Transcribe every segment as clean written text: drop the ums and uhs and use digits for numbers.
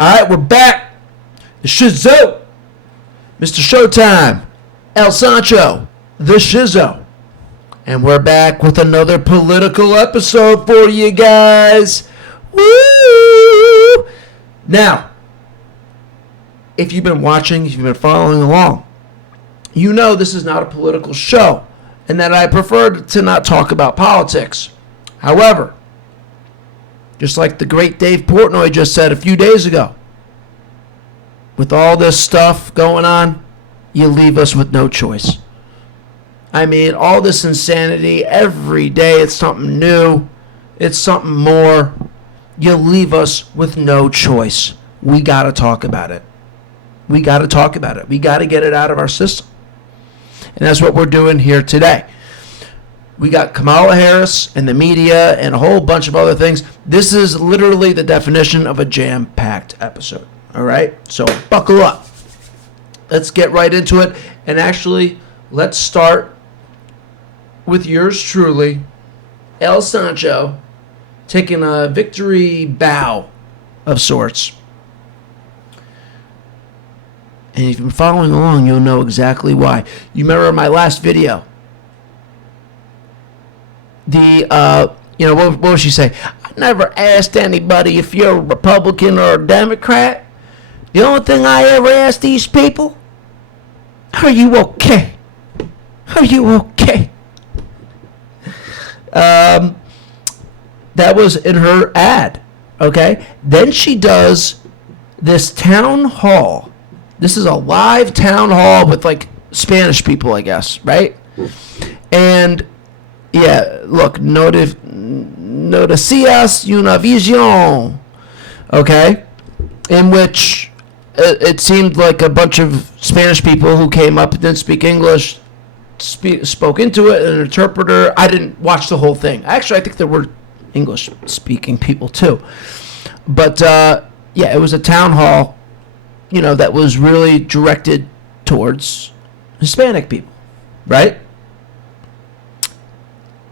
All right, we're back. The Shizow, Mr. Showtime, El Sancho, the Shizow. And we're back with another political episode for you guys. Woo! Now, if you've been watching, if you've been following along, you know this is not a political show and that I prefer to not talk about politics. However, just like the great Dave Portnoy just said a few days ago, with all this stuff going on, you leave us with no choice. I mean, all this insanity, every day it's something new, it's something more. You leave us with no choice. We got to talk about it. We got to talk about it. We got to get it out of our system. And that's what we're doing here today. We got Kamala Harris and the media and a whole bunch of other things. This is literally the definition of a jam-packed episode. All right? So buckle up. Let's get right into it. And actually, let's start with yours truly, El Sancho, taking a victory bow of sorts. And if you've been following along, you'll know exactly why. You remember my last video? What would she say? I never asked anybody if you're a Republican or a Democrat. The only thing I ever ask these people, are you okay? Are you okay? That was in her ad, okay? Then she does this town hall. This is a live town hall with, like, Spanish people, I guess, right? And, yeah, look, noticias Univision, okay? In which it seemed like a bunch of Spanish people who came up and didn't speak English spoke into it, an interpreter. I didn't watch the whole thing. Actually, I think there were English-speaking people, too. But, yeah, it was a town hall, that was really directed towards Hispanic people, right?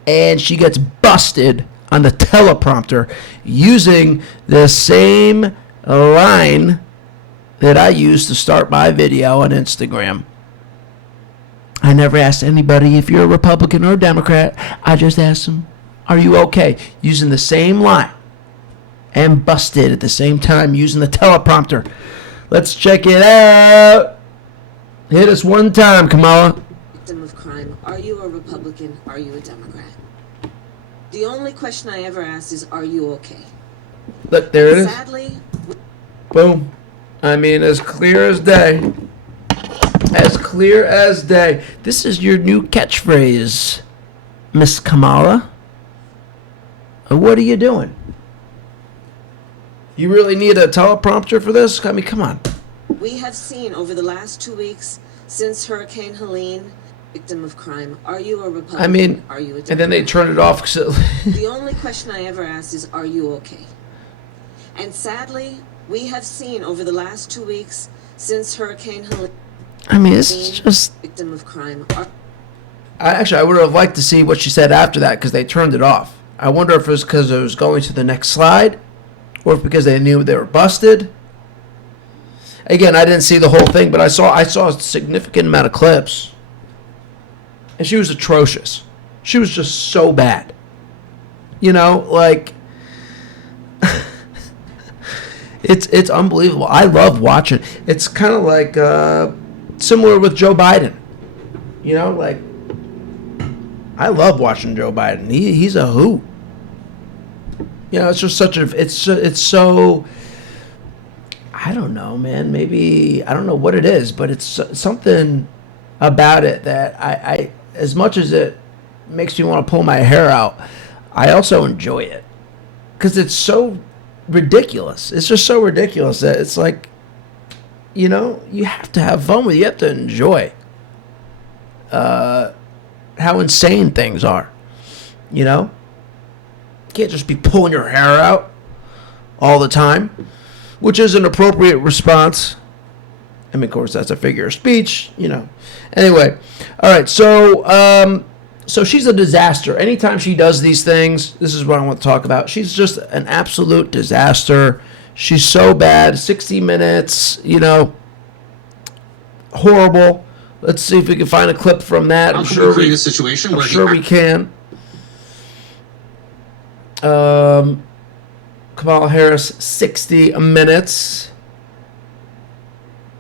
And she gets busted on the teleprompter using the same line that I used to start my video on Instagram. I never asked anybody if you're a Republican or a Democrat. I just asked them, are you okay? Using the same line. And busted at the same time using the teleprompter. Let's check it out. Hit us one time, Kamala. Victim of crime. Are you a Republican? Are you a Democrat? The only question I ever asked is, are you okay? Look, there it is. Sadly. Boom. I mean, as clear as day. As clear as day. This is your new catchphrase, Miss Kamala. What are you doing? You really need a teleprompter for this? I mean, come on. We have seen over the last 2 weeks since Hurricane Helene, victim of crime. Are you a Republican? I mean, are you a Democrat? And then they turned it off. The only question I ever asked is, are you okay? And sadly, we have seen over the last 2 weeks since Hurricane Helene. I mean, it's just victim of crime. I would have liked to see what she said after that because they turned it off. I wonder if it was because it was going to the next slide, or if because they knew they were busted. Again, I didn't see the whole thing, but I saw a significant amount of clips, and she was atrocious. She was just so bad. It's unbelievable. I love watching. It's kind of like similar with Joe Biden. I love watching Joe Biden. He's a hoot. It's just it's so, I don't know, man. Maybe, I don't know what it is, but it's something about it that I as much as it makes me want to pull my hair out, I also enjoy it. Because it's so ridiculous. It's just so ridiculous that it's like, you have to have fun with it. You have to enjoy how insane things are. You can't just be pulling your hair out all the time, which is an appropriate response. I mean, of course, that's a figure of speech, Anyway, all right, so she's a disaster. Anytime she does these things, this is what I want to talk about. She's just an absolute disaster. She's so bad. 60 Minutes, horrible. Let's see if we can find a clip from that. How can we create a situation where I'm sure we can. Kamala Harris, 60 Minutes.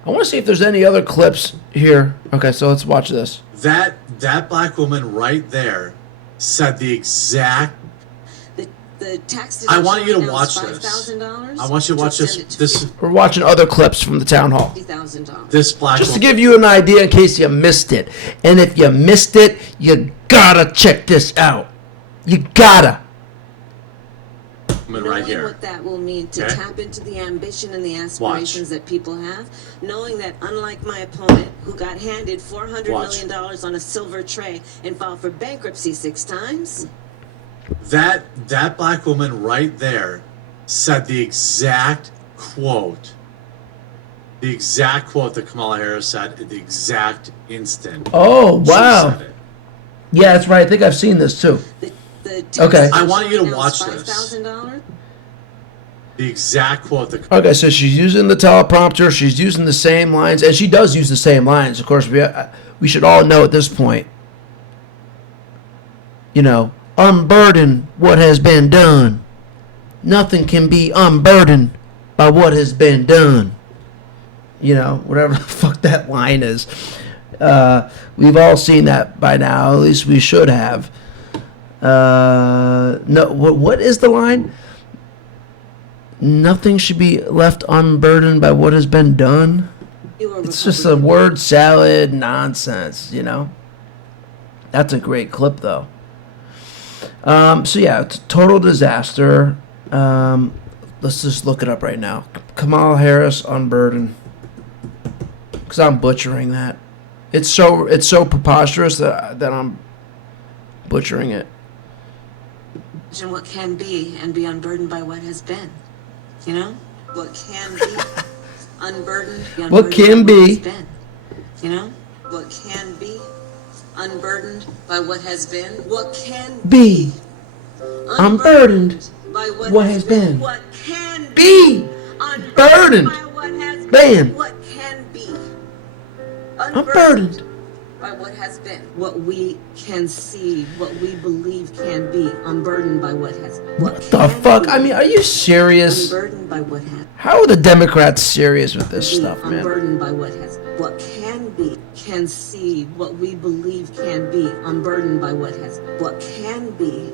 I want to see if there's any other clips here. Okay, so let's watch this. That black woman right there said the exact. The tax I want you to deduction watch right now is this. $5,000. I want you to watch this. This We're watching other clips from the town hall. $50,000. this black Just to woman. give you an idea in case you missed it. And if you missed it, you gotta check this out. You gotta. Right Knowing here. what that will mean to Okay. tap into the ambition and the aspirations that people have, knowing that unlike my opponent who got handed $400 million on a silver tray and filed for bankruptcy 6 times, That black woman right there said the exact quote. The exact quote that Kamala Harris said at the exact instant. Oh, she wow. said it. Yeah, that's right. I think I've seen this too. the tax Okay. I want you to deduction right now watch is this. $5,000. The exact quote that. Okay, so she's using the teleprompter. She's using the same lines, and she does use the same lines. Of course, we should all know at this point. Unburden what has been done. Nothing can be unburdened by what has been done. Whatever the fuck that line is. We've all seen that by now. At least we should have. No, what is the line? Nothing should be left unburdened by what has been done. It's just a word salad nonsense, That's a great clip, though. So yeah, it's a total disaster. Let's just look it up right now. Kamala Harris unburdened. Because I'm butchering that. It's so preposterous that I'm butchering it. Imagine what can be and be unburdened by what has been. What can be unburdened. What can by be. what has been. What can be unburdened by what has been. What can Be unburdened by what has been. What can Be unburdened burdened. by what has Been. What can be Unburdened. by what has been. What we can see, what we believe can be, unburdened by what has been. What the fuck? I mean, are you serious? Unburdened by what has How are the Democrats serious with this been. stuff, man? Unburdened by what has been. What can be, can see, what we believe can be, unburdened by what has been. What can be,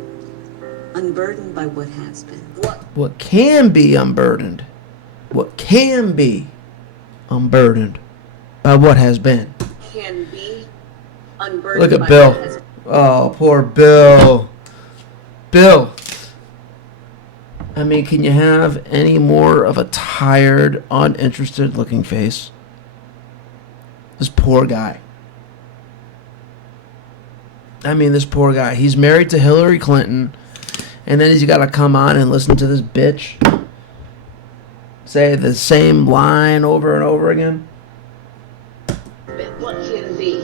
unburdened by what has been. What can be unburdened? What can be unburdened by what has been? Can be unburdened Look at by Bill. what has been. Oh, poor Bill. Bill. I mean, can you have any more of a tired, uninterested looking face? This poor guy. This poor guy. He's married to Hillary Clinton, and then he's got to come on and listen to this bitch say the same line over and over again. What can be?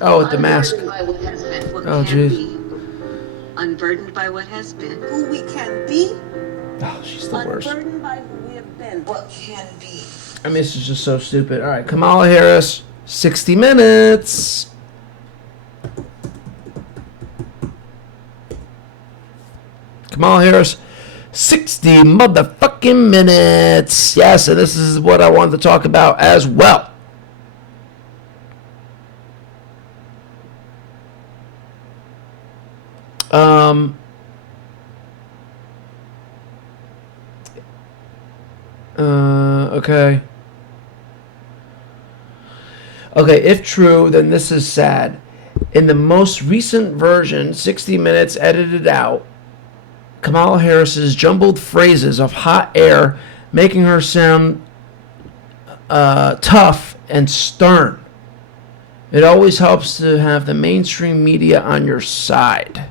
Oh, with the mask. Unburdened by what has been. What Oh, can jeez. be. Unburdened by what has been. Who we can be. Oh, she's the worst. Unburdened by who we have been. What can be. This is just so stupid. All right, Kamala Harris, 60 Minutes. Kamala Harris, 60 motherfucking minutes. Yes, and this is what I wanted to talk about as well. Okay. Okay, if true, then this is sad. In the most recent version, 60 Minutes edited out Kamala Harris's jumbled phrases of hot air, making her sound tough and stern. It always helps to have the mainstream media on your side.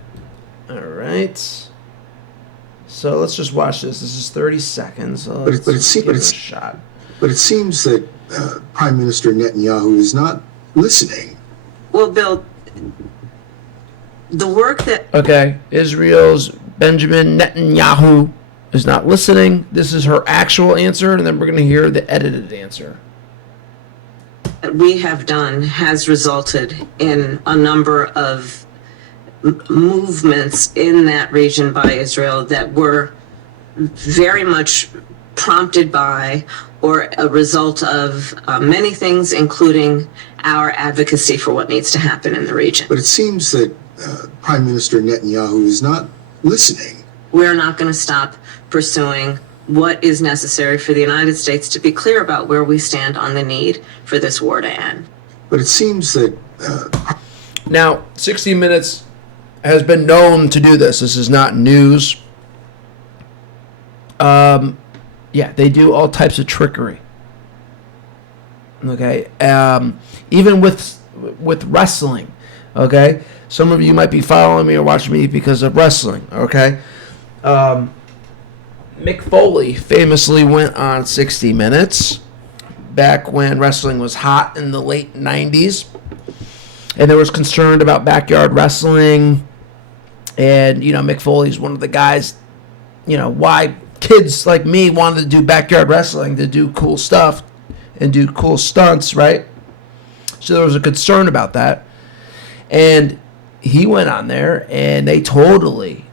All right. So let's just watch this. This is 30 seconds. So let's give it a shot. But it seems that Prime Minister Netanyahu is not listening. Well, Bill, the work that Okay, Israel's Benjamin Netanyahu is not listening. This is her actual answer, and then we're going to hear the edited answer. That we have done has resulted in a number of movements in that region by Israel that were very much prompted by or a result of many things, including our advocacy for what needs to happen in the region. But it seems that Prime Minister Netanyahu is not listening. We're not going to stop pursuing what is necessary for the United States to be clear about where we stand on the need for this war to end. But it seems that... Now, 60 Minutes has been known to do this. This is not news. Yeah, they do all types of trickery. Okay, even with wrestling. Okay, some of you might be following me or watching me because of wrestling. Okay, Mick Foley famously went on 60 Minutes back when wrestling was hot in the late 90s, and there was concern about backyard wrestling. And Mick Foley's one of the guys. Why kids like me wanted to do backyard wrestling, to do cool stuff and do cool stunts, right? So there was a concern about that. And he went on there and they totally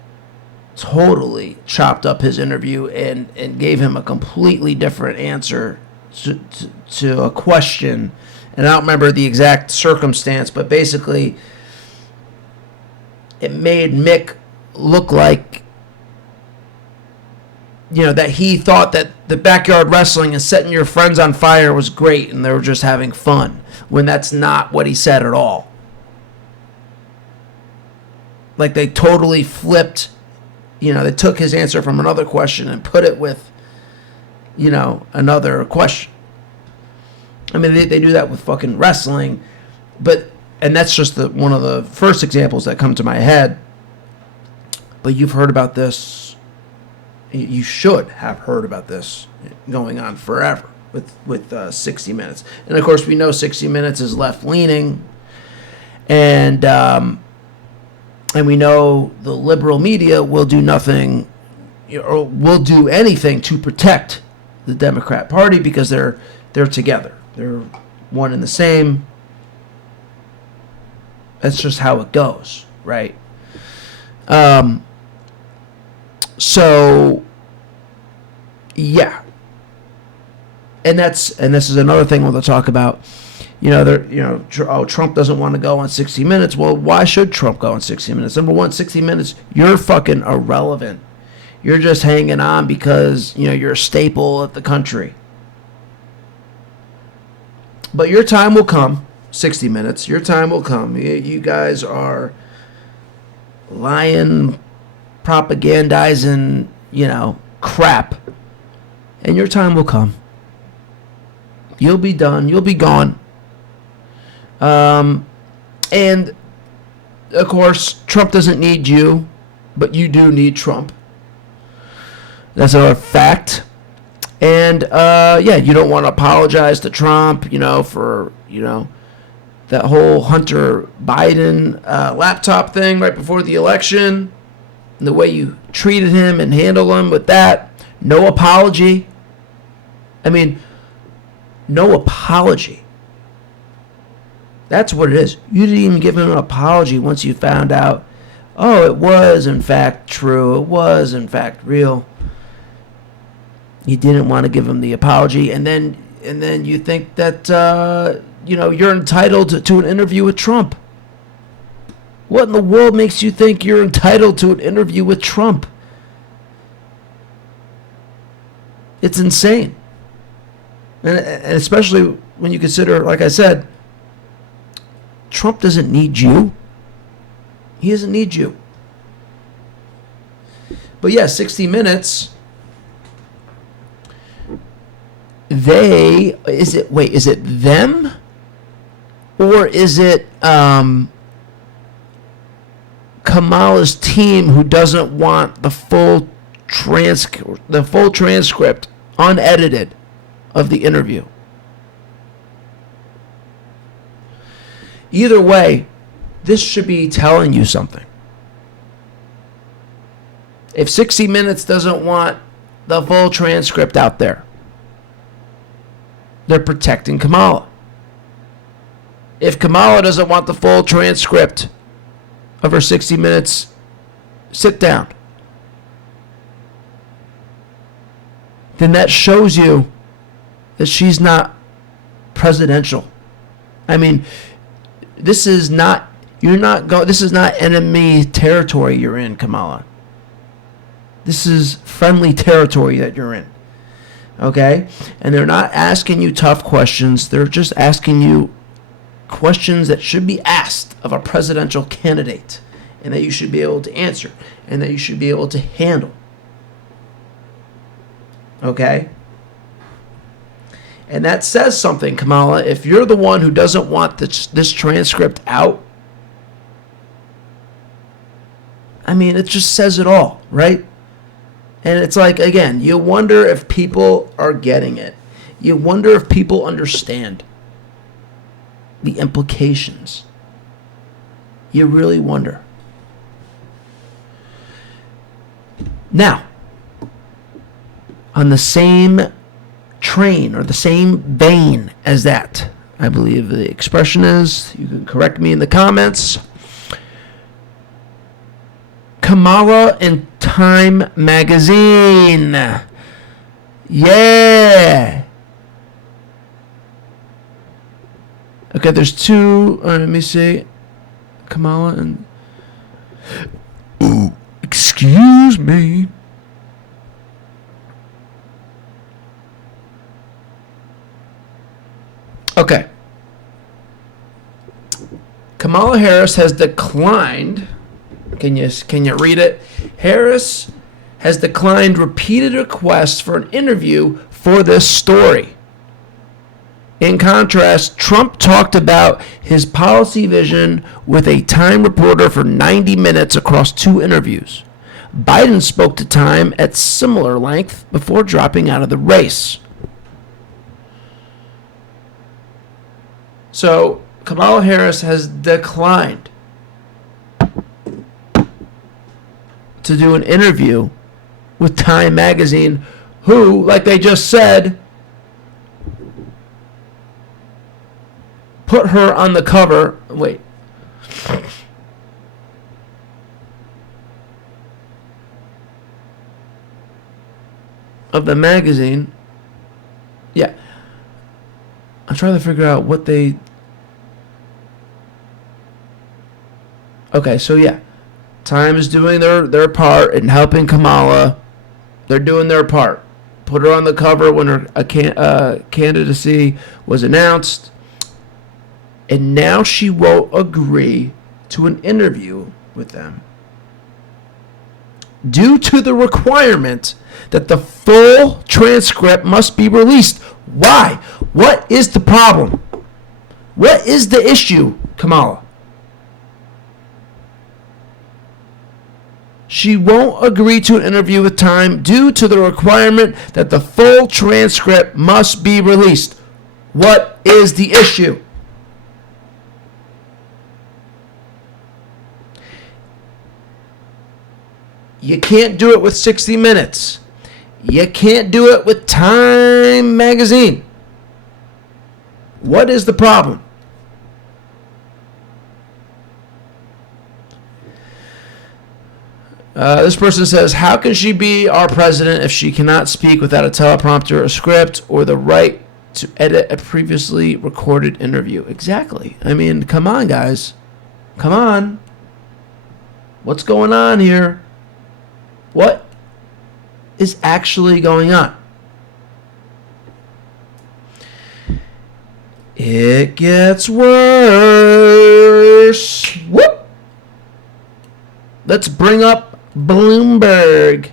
chopped up his interview and gave him a completely different answer to a question. And I don't remember the exact circumstance, but basically it made Mick look like that he thought that the backyard wrestling and setting your friends on fire was great and they were just having fun, when that's not what he said at all. Like, they totally flipped, they took his answer from another question and put it with, another question. I mean, they do that with fucking wrestling, and that's just one of the first examples that come to my head. But you've heard about this. You should have heard about this going on forever with 60 Minutes. And, of course, we know 60 Minutes is left-leaning. And we know the liberal media will do nothing or will do anything to protect the Democrat Party because they're together. They're one and the same. That's just how it goes, right? So, yeah, and this is another thing we'll talk about. Trump doesn't want to go on 60 Minutes. Well, why should Trump go on 60 Minutes? Number one, 60 Minutes, you're fucking irrelevant. You're just hanging on because you're a staple of the country. But your time will come. 60 Minutes, your time will come. You guys are lying, propagandizing, crap. And your time will come. You'll be done. You'll be gone. And, of course, Trump doesn't need you, but you do need Trump. That's a fact. And, you don't want to apologize to Trump, for, that whole Hunter Biden laptop thing right before the election. And the way you treated him and handled him with that. No apology. I mean, no apology. That's what it is. You didn't even give him an apology once you found out, oh, it was in fact true. It was in fact real. You didn't want to give him the apology. And then you think that, you're entitled to an interview with Trump. What in the world makes you think you're entitled to an interview with Trump? It's insane. And especially when you consider, like I said, Trump doesn't need you. He doesn't need you. But yeah, 60 Minutes, is it them? Or is it Kamala's team who doesn't want the full transcript unedited of the interview? Either way, this should be telling you something. If 60 Minutes doesn't want the full transcript out there. They're protecting Kamala. If Kamala doesn't want the full transcript of her 60 minutes sit down, then that shows you that she's not presidential. I mean, this is not enemy territory you're in, Kamala. This is friendly territory that you're in. Okay? And they're not asking you tough questions. They're just asking you questions that should be asked of a presidential candidate, and that you should be able to answer, and that you should be able to handle. Okay? And that says something, Kamala. If you're the one who doesn't want this transcript out, I mean, it just says it all, right? And it's like, again, you wonder if people are getting it. You wonder if people understand the implications. You really wonder. Now, on the same train or the same vein as that, I believe the expression is, you can correct me in the comments, Kamala in Time magazine. Yeah. Okay, there's two. Let me see. Kamala and. Ooh, excuse me. Okay. Kamala Harris has declined. Can you read it? Harris has declined repeated requests for an interview for this story. In contrast, Trump talked about his policy vision with a Time reporter for 90 minutes across 2 interviews. Biden spoke to Time at similar length before dropping out of the race. So, Kamala Harris has declined to do an interview with Time magazine, who, like they just said, put her on the cover. Wait. Of the magazine. Yeah. I'm trying to figure out what they... Okay, so yeah. Time is doing their part in helping Kamala. They're doing their part. Put her on the cover when her candidacy was announced. And now she won't agree to an interview with them due to the requirement that the full transcript must be released. Why? What is the problem? What is the issue, Kamala? She won't agree to an interview with Time due to the requirement that the full transcript must be released. What is the issue? You can't do it with 60 Minutes. You can't do it with Time magazine. What is the problem? This person says, how can she be our president if she cannot speak without a teleprompter, a script, or the right to edit a previously recorded interview? Exactly. I mean, come on, guys. Come on. What's going on here? What is actually going on? It gets worse. Whoop. Let's bring up Bloomberg.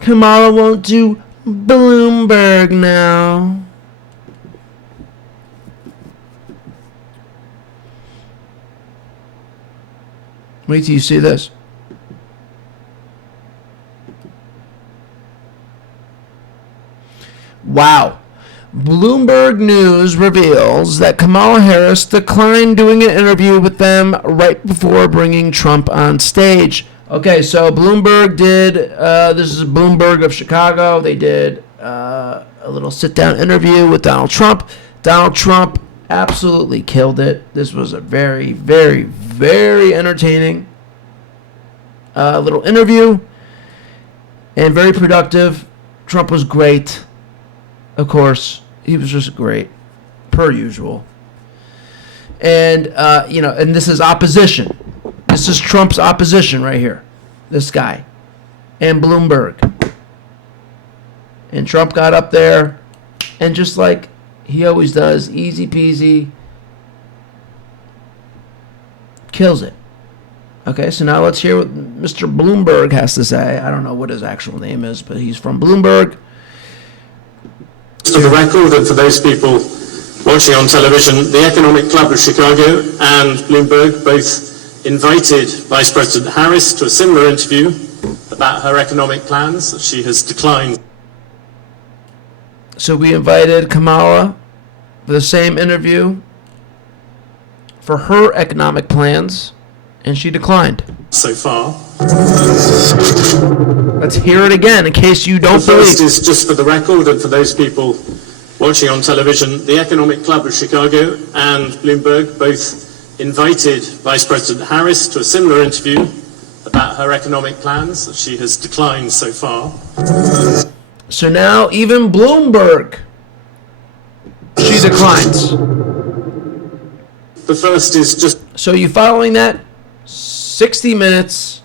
Kamala won't do Bloomberg now. Wait till you see this. Wow. Bloomberg News reveals that Kamala Harris declined doing an interview with them right before bringing Trump on stage. Okay, so Bloomberg did, this is Bloomberg of Chicago. They did a little sit-down interview with Donald Trump. Donald Trump absolutely killed it. This was a very, very, very entertaining little interview and very productive. Trump was great. Of course, he was just great, per usual. And, and this is opposition. This is Trump's opposition right here. This guy. And Bloomberg. And Trump got up there and just like he always does, easy peasy, kills it. Okay, so now let's hear what Mr. Bloomberg has to say. I don't know what his actual name is, but he's from Bloomberg. For the record and for those people watching on television, the Economic Club of Chicago and Bloomberg both invited Vice President Harris to a similar interview about her economic plans that she has declined. So we invited Kamala for the same interview for her economic plans, and she declined. So far. Let's hear it again in case you don't The first believe. is just for the record and for those people watching on television, the Economic Club of Chicago and Bloomberg both invited Vice President Harris to a similar interview about her economic plans that she has declined so far. So now even Bloomberg, she declines. The first is just So you following that? 60 Minutes,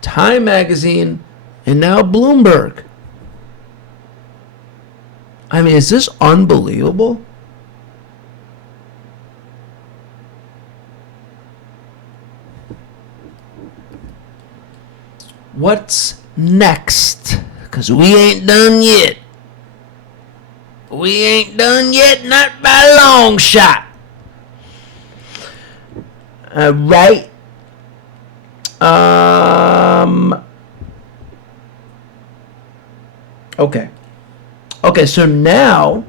Time Magazine, and now Bloomberg. I mean, is this unbelievable? What's next? Because we ain't done yet. We ain't done yet, not by a long shot. Right? Okay. Okay, so now...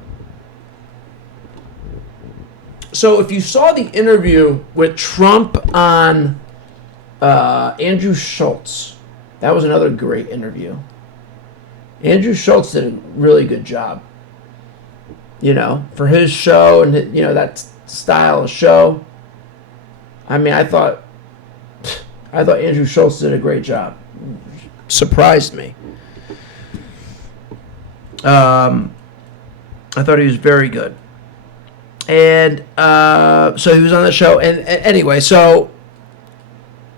So if you saw the interview with Trump on Andrew Schultz, that was another great interview. Andrew Schultz did a really good job, for his show and, that style of show. I mean, I thought Andrew Schultz did a great job. Surprised me. I thought he was very good. And so he was on the show. And anyway, so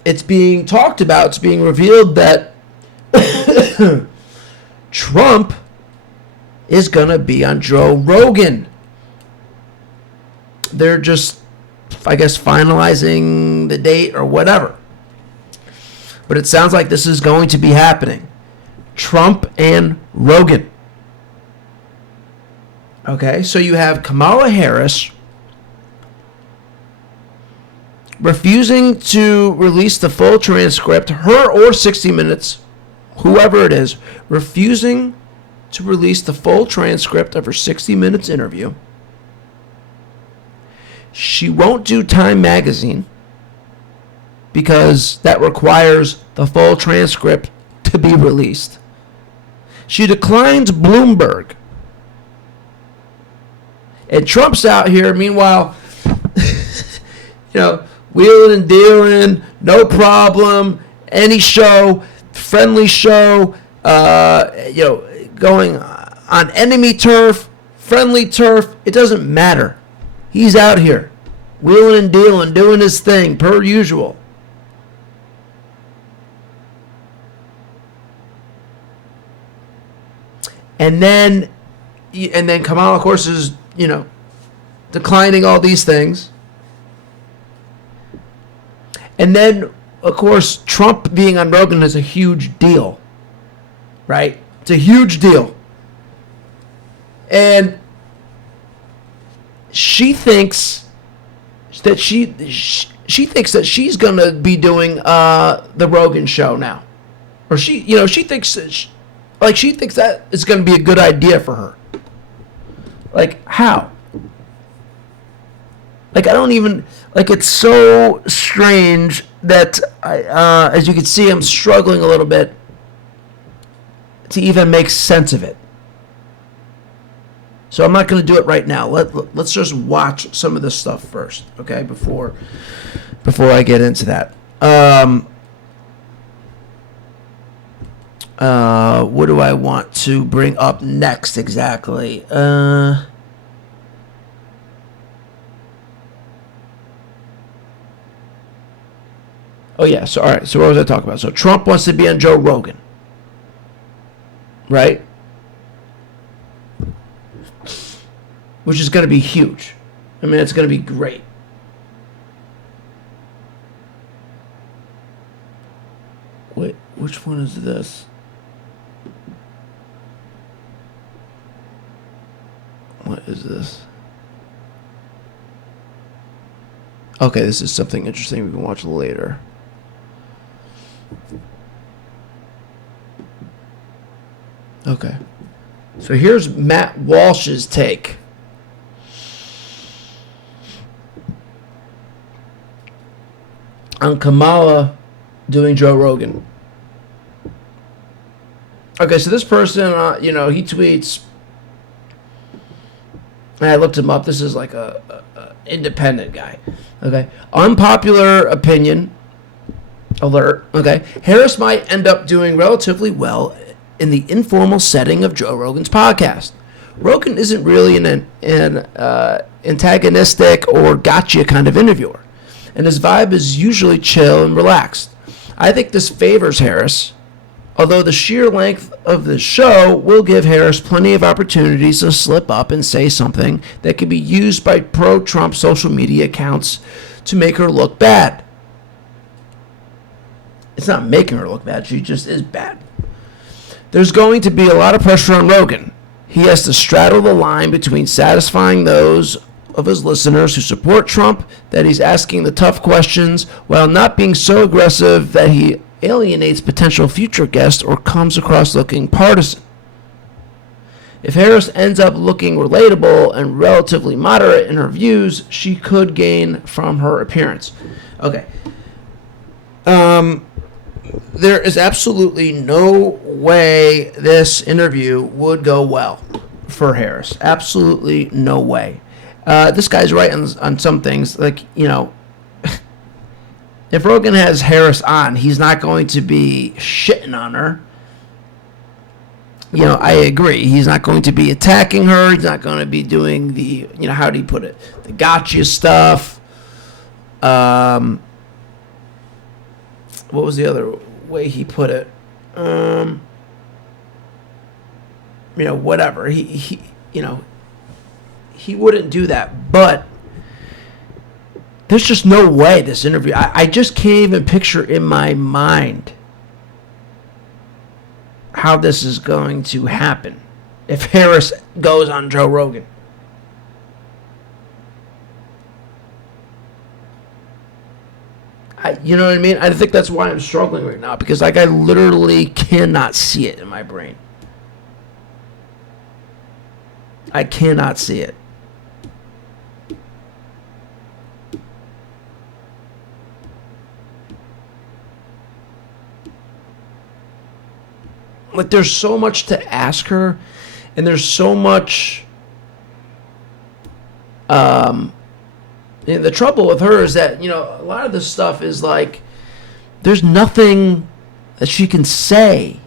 it's being talked about, it's being revealed that Trump is going to be on Joe Rogan. They're just, I guess, finalizing the date or whatever. But it sounds like this is going to be happening. Trump and Rogan. Okay, so you have Kamala Harris refusing to release the full transcript, her or 60 Minutes, whoever it is, refusing to release the full transcript of her 60 Minutes interview. She won't do Time Magazine because that requires the full transcript to be released. She declines Bloomberg. And Trump's out here, meanwhile, wheeling and dealing, no problem, any show, friendly show, going on enemy turf, friendly turf, it doesn't matter. He's out here, wheeling and dealing, doing his thing, per usual. And then Kamala, of course, is, declining all these things. And then, of course, Trump being on Rogan is a huge deal, right? It's a huge deal. And she thinks that she's going to be doing the Rogan show now. Or she thinks that it's going to be a good idea for her. Like, how? Like, I don't even... Like, it's so strange that as you can see, I'm struggling a little bit to even make sense of it. So I'm not going to do it right now. Let's just watch some of this stuff first, okay? Before I get into that. What do I want to bring up next exactly? Oh yeah. So all right. So what was I talking about? So Trump wants to be on Joe Rogan, right? Which is going to be huge. I mean, it's going to be great. Wait, which one is this? What is this? Okay, this is something interesting we can watch later. Okay. So here's Matt Walsh's take. On Kamala doing Joe Rogan. Okay, so this person, he tweets, and I looked him up. This is like a independent guy. Okay, unpopular opinion alert. Okay, Harris might end up doing relatively well in the informal setting of Joe Rogan's podcast. Rogan isn't really an antagonistic or gotcha kind of interviewer, and his vibe is usually chill and relaxed. I think this favors Harris, although the sheer length of the show will give Harris plenty of opportunities to slip up and say something that can be used by pro-Trump social media accounts to make her look bad. It's not making her look bad, she just is bad. There's going to be a lot of pressure on Rogan. He has to straddle the line between satisfying those of his listeners who support Trump, that he's asking the tough questions, while not being so aggressive that he alienates potential future guests or comes across looking partisan. If Harris ends up looking relatable and relatively moderate in her views, she could gain from her appearance. Okay. There is absolutely no way this interview would go well for Harris. Absolutely no way. This guy's right on some things. Like, if Rogan has Harris on, he's not going to be shitting on her. I agree. He's not going to be attacking her. He's not going to be doing the, how do you put it? The gotcha stuff. What was the other way he put it? Whatever. He wouldn't do that. But there's just no way this interview. I just can't even picture in my mind how this is going to happen if Harris goes on Joe Rogan. You know what I mean? I think that's why I'm struggling right now, because I literally cannot see it in my brain. I cannot see it. Like, there's so much to ask her, and there's so much. The trouble with her is that, a lot of this stuff is like, there's nothing that she can say.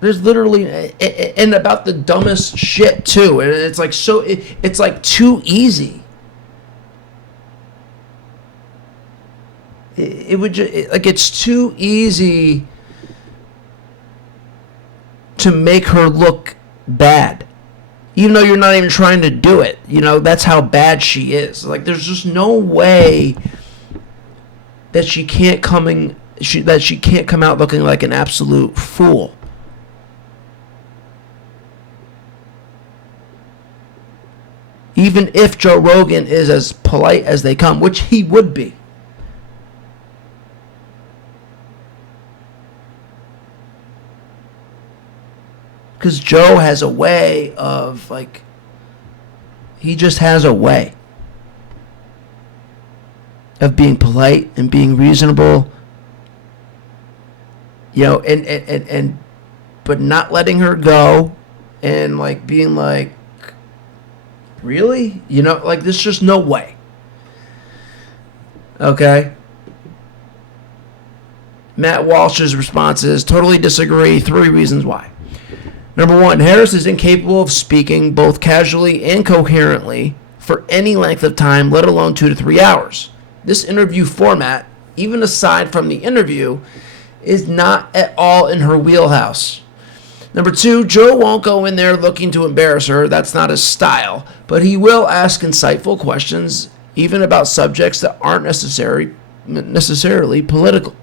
There's literally, and about the dumbest shit too. And it's like it's like too easy. It would just, like, it's too easy to make her look bad, even though you're not even trying to do it. That's how bad she is. Like, there's just no way that she can't come out looking like an absolute fool. Even if Joe Rogan is as polite as they come, which he would be. Because Joe has a way of, like, he just has a way. of being polite and being reasonable, you know, and but not letting her go, and like being like, really, you know, like there's just no way. Okay. Matt Walsh's response is totally disagree. 3 reasons why. Number 1, Harris is incapable of speaking both casually and coherently for any length of time, let alone 2 to 3 hours. This interview format, even aside from the interview, is not at all in her wheelhouse. Number 2, Joe won't go in there looking to embarrass her. That's not his style. But he will ask insightful questions, even about subjects that aren't necessarily political.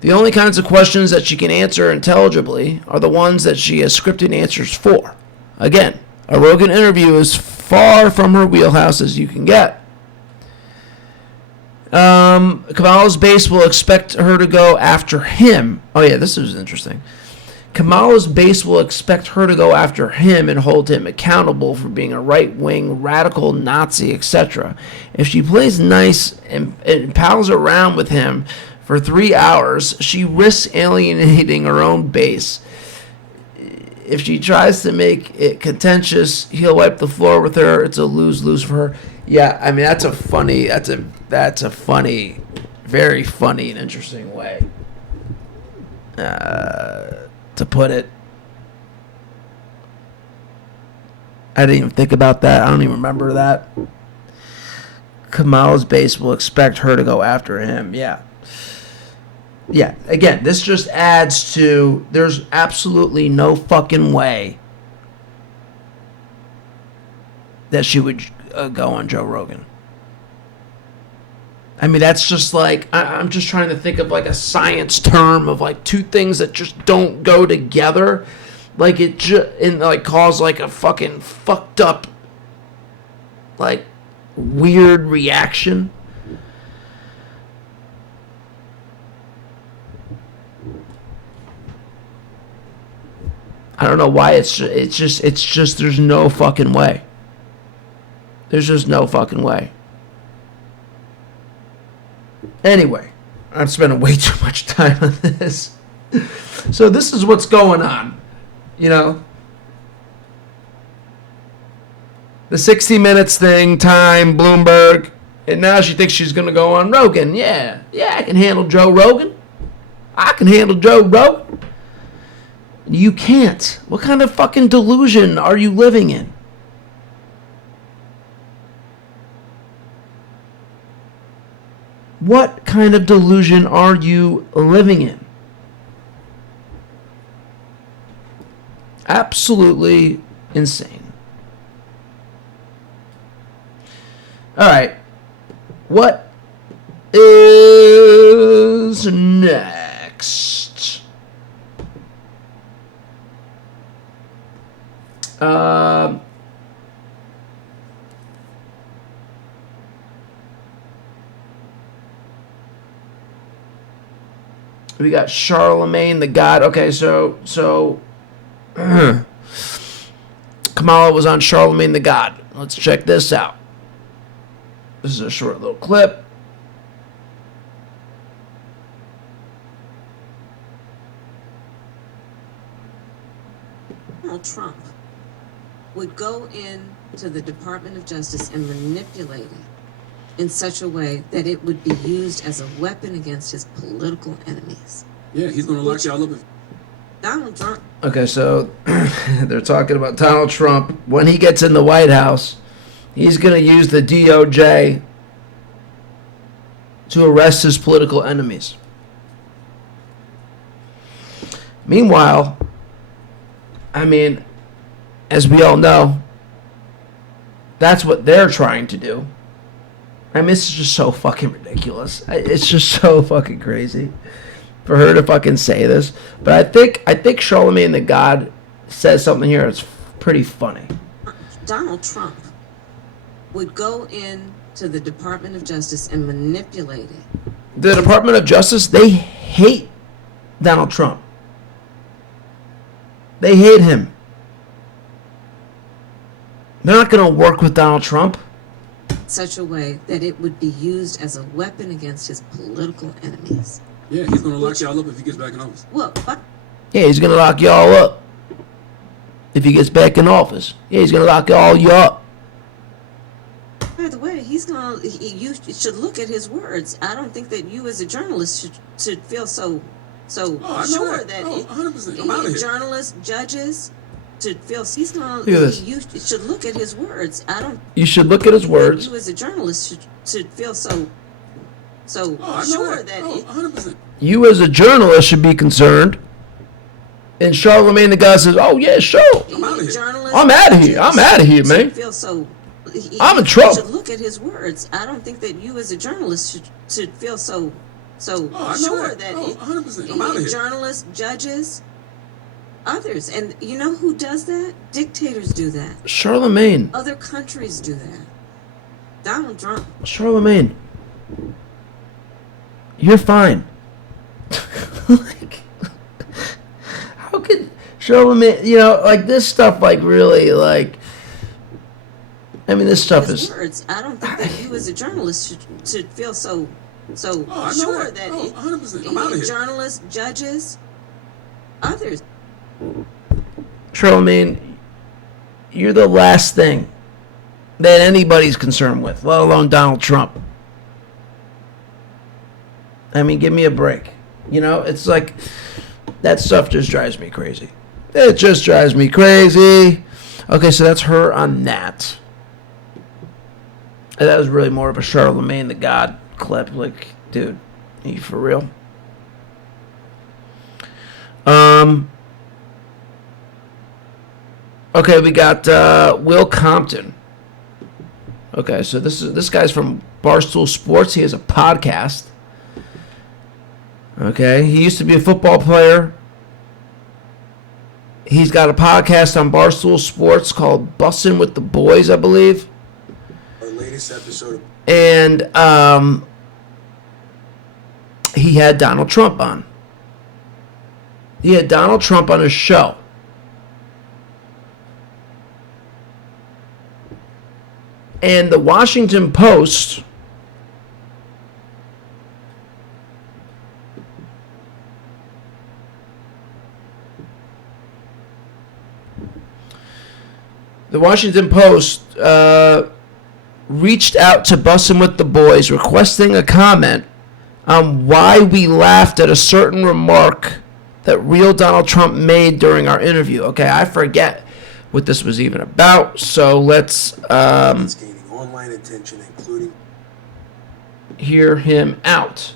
The only kinds of questions that she can answer intelligibly are the ones that she has scripted answers for. Again, a Rogan interview is far from her wheelhouse as you can get. Kamala's base will expect her to go after him. Oh yeah, this is interesting. Kamala's base will expect her to go after him and hold him accountable for being a right-wing, radical Nazi, etc. If she plays nice and pals around with him for 3 hours, she risks alienating her own base. If she tries to make it contentious, he'll wipe the floor with her. It's a lose-lose for her. Yeah, I mean that's a funny, very funny and interesting way to put it. I didn't even think about that. I don't even remember that. Kamala's base will expect her to go after him. Yeah. Yeah, again, this just adds to, there's absolutely no fucking way that she would go on Joe Rogan. I mean, that's just like, I'm just trying to think of like a science term of like 2 things that just don't go together. Like it just, and like cause like a fucking fucked up, like weird reaction. I don't know why it's just there's no fucking way. There's just no fucking way. Anyway, I'm spending way too much time on this. So this is what's going on, you know. The 60 Minutes thing, Time, Bloomberg, and now she thinks she's going to go on Rogan. Yeah, I can handle Joe Rogan. I can handle Joe Rogan. You can't. What kind of fucking delusion are you living in? What kind of delusion are you living in? Absolutely insane. All right. What is next? We got Charlemagne the God. Okay, so Kamala was on Charlemagne the God. Let's check this out. This is a short little clip. Donald Trump would go into the Department of Justice and manipulate it in such a way that it would be used as a weapon against his political enemies. Yeah, he's going to lock y'all up. Donald Trump. Okay, so they're talking about Donald Trump. When he gets in the White House, he's going to use the DOJ to arrest his political enemies. Meanwhile, I mean, as we all know, that's what they're trying to do. I mean, it's just so fucking ridiculous. It's just so fucking crazy for her to fucking say this. But I think Charlemagne the God says something here that's pretty funny. Donald Trump would go into the Department of Justice and manipulate it. The Department of Justice, they hate Donald Trump. They hate him. They're not going to work with Donald Trump. such a way that it would be used as a weapon against his political enemies. Yeah, he's gonna lock y'all up if he gets back in office. Well, Yeah, he's gonna lock y'all up if he gets back in office. Yeah, he's gonna lock all you up. by the way, you should look at his words. I don't think that you as a journalist should feel so I know sure that. that 100%. I'm out of here. journalists, judges should feel he's gonna. Look at this. You should look at his words. I don't. You should look at his words. You as a journalist should feel so I know sure that. that 100%. You as a journalist should be concerned. And Charlemagne the God says, "Oh yeah, sure. I'm out of here. journalists, I'm out of here. I'm out of here, should man. feel so. I'm in You trouble." should look at his words. I don't think that you as a journalist should feel so I know sure that. that 100%. I'm out of here. journalists, judges, others, and you know who does that? Dictators do that. Charlemagne. Other countries do that. Donald Trump. Charlemagne. You're fine. Like, how could Charlemagne, like this stuff, like really, like, I mean, this stuff His is, words. I don't think that you as a journalist should feel so I know sure that. that 100%. I'm out of here. journalists, judges, others. Charlemagne, you're the last thing that anybody's concerned with, let alone Donald Trump. I mean, give me a break. It's like, that stuff just drives me crazy. It just drives me crazy. Okay, so that's her on that. And that was really more of a Charlemagne the God clip. Like, dude, are you for real? Okay, we got Will Compton. Okay, so this guy's from Barstool Sports. He has a podcast. Okay, he used to be a football player. He's got a podcast on Barstool Sports called Bussin' with the Boys, I believe. Our latest episode of And he had Donald Trump on. He had Donald Trump on his show. And the Washington Post reached out to Bussin' with the Boys requesting a comment on why we laughed at a certain remark that real Donald Trump made during our interview. Okay, I forget what this was even about, so let's that's gaining online attention, including hear him out.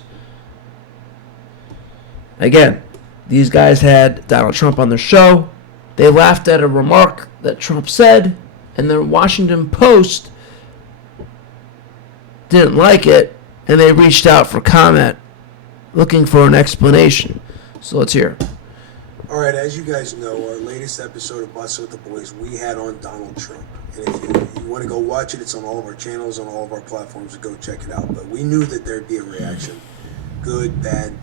Again, these guys had Donald Trump on their show. They laughed at a remark that Trump said, and the Washington Post didn't like it, and they reached out for comment, looking for an explanation. So let's hear. All right, as you guys know, our latest episode of Bussin' with the Boys, we had on Donald Trump. And if you want to go watch it, it's on all of our channels, on all of our platforms, go check it out. But we knew that there'd be a reaction. Good, bad,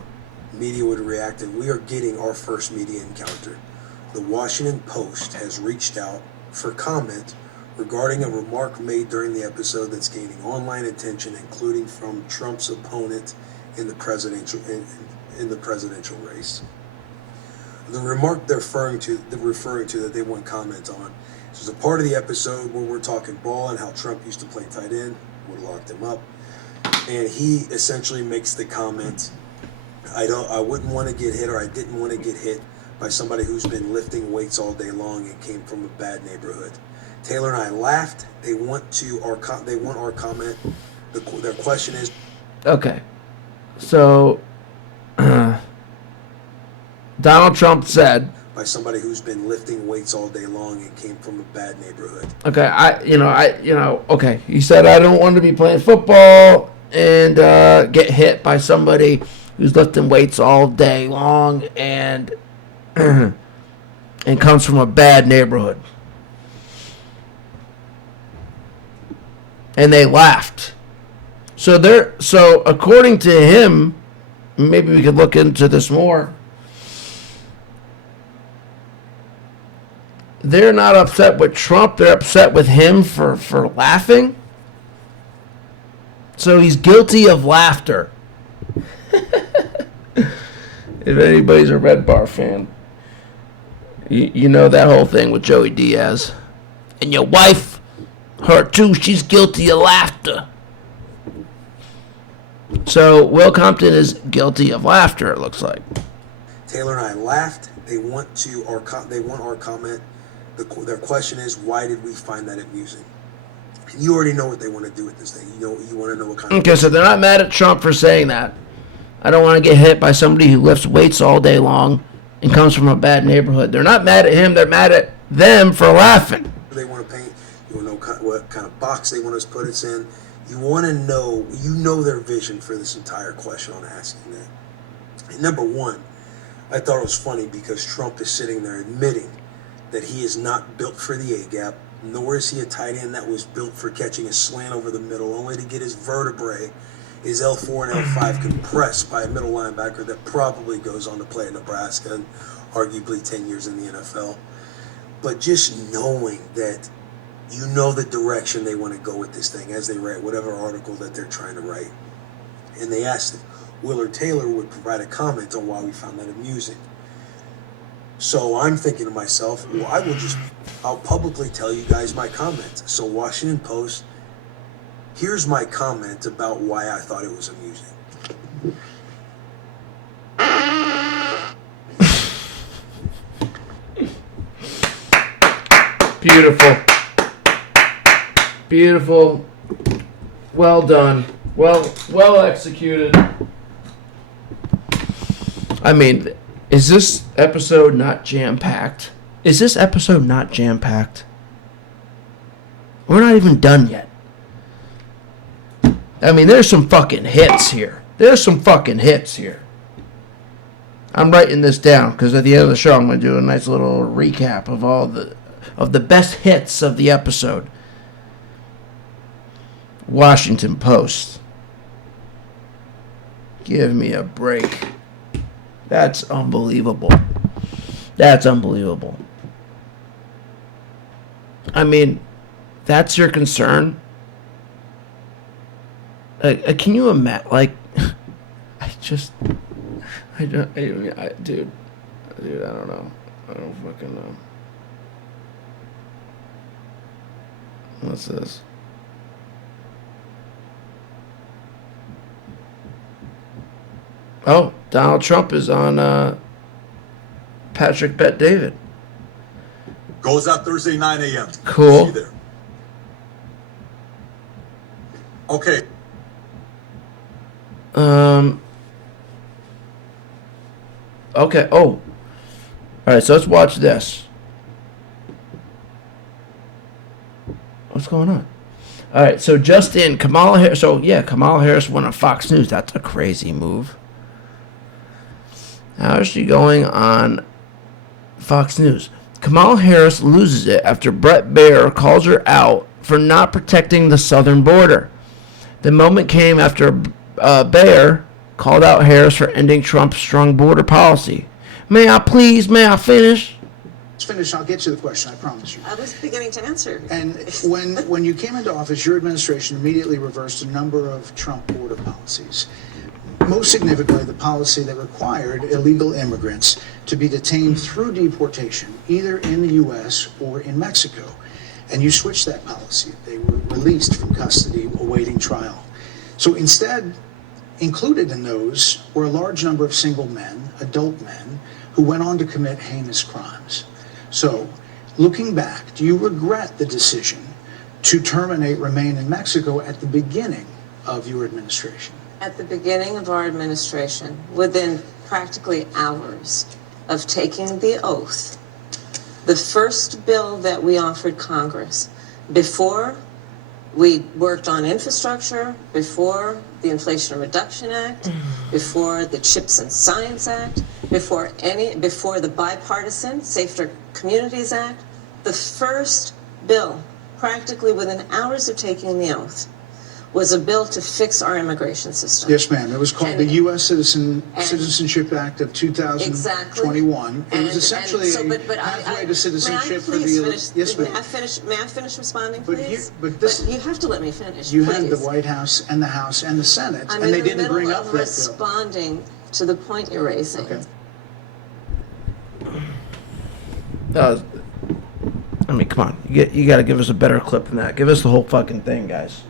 media would react, and we are getting our first media encounter. The Washington Post has reached out for comment regarding a remark made during the episode that's gaining online attention, including from Trump's opponent in the presidential race. The remark they're referring to that they want comment on is a part of the episode where we're talking ball and how Trump used to play tight end, would have locked him up, and he essentially makes the comment, I wouldn't want to get hit, or I didn't want to get hit by somebody who's been lifting weights all day long and came from a bad neighborhood. Taylor and I laughed. They want our comment. Their question is, Okay, so Donald Trump said, by somebody who's been lifting weights all day long and came from a bad neighborhood. okay, okay. He said, I don't want to be playing football and get hit by somebody who's lifting weights all day long and and comes from a bad neighborhood. And they laughed. So according to him, maybe we could look into this more. They're not upset with Trump. They're upset with him for laughing. So he's guilty of laughter. If anybody's a Red Bar fan, you know that whole thing with Joey Diaz. And your wife, her too, she's guilty of laughter. So Will Compton is guilty of laughter, it looks like. Taylor and I laughed. They want our comment. Their question is, why did we find that amusing? And you already know what they want to do with this thing. You want to know what kind of... Okay, so they're not mad at Trump for saying that. I don't want to get hit by somebody who lifts weights all day long and comes from a bad neighborhood. They're not mad at him. They're mad at them for laughing. They want to paint. You want to know what kind of box they want us to put us in. You want to know, their vision for this entire question on asking that. And number one, I thought it was funny because Trump is sitting there admitting that he is not built for the A-gap, nor is he a tight end that was built for catching a slant over the middle, only to get his vertebrae, his L4 and L5 compressed by a middle linebacker that probably goes on to play at Nebraska and arguably 10 years in the NFL. But just knowing that the direction they want to go with this thing as they write whatever article that they're trying to write. And they asked if Will or Taylor would provide a comment on why we found that amusing. So I'm thinking to myself, well, I'll publicly tell you guys my comment. So Washington Post, here's my comment about why I thought it was amusing. Beautiful. Beautiful. Well done. Well executed. I mean, is this episode not jam-packed? We're not even done yet. I mean, there's some fucking hits here. I'm writing this down because at the end of the show I'm going to do a nice little recap of all the best hits of the episode. Washington Post. Give me a break. That's unbelievable. I mean, that's your concern? Can you imagine? Like, dude, I don't know. I don't fucking know. What's this? Oh, Donald Trump is on Patrick Bet David. Goes out Thursday, 9 a.m. Cool. See you there. Okay. Okay. Oh. All right. So let's watch this. What's going on? All right. So just in, Kamala Harris. So yeah, Kamala Harris won on Fox News. That's a crazy move. How is she going on Fox News? Kamala Harris loses it after Bret Baier calls her out for not protecting the southern border. The moment came after Baier called out Harris for ending Trump's strong border policy. May I finish? Let's finish. I'll get to the question, I promise you. I was beginning to answer. And when you came into office, your administration immediately reversed a number of Trump border policies. Most significantly, the policy that required illegal immigrants to be detained through deportation, either in the U.S. or in Mexico. And you switched that policy. They were released from custody awaiting trial. So instead, included in those were a large number of single men, adult men, who went on to commit heinous crimes. So, looking back, do you regret the decision to terminate Remain in Mexico at the beginning of your administration? At the beginning of our administration, within practically hours of taking the oath, the first bill that we offered Congress, before we worked on infrastructure, before the Inflation Reduction Act, before the Chips and Science Act, before the bipartisan Safer Communities Act, the first bill, practically within hours of taking the oath, was a bill to fix our immigration system. Yes, ma'am. It was called And- the U.S. Citizenship Act of 2021. It was essentially a pathway to citizenship for the. Yes, ma'am. May I finish responding, But please? but you have to let me finish. you please. had the White House and the House and the Senate, I'm and they in the didn't bring middle up of that bill. responding to the point you're raising. Okay. I mean, come on. You got to give us a better clip than that. Give us the whole fucking thing, guys.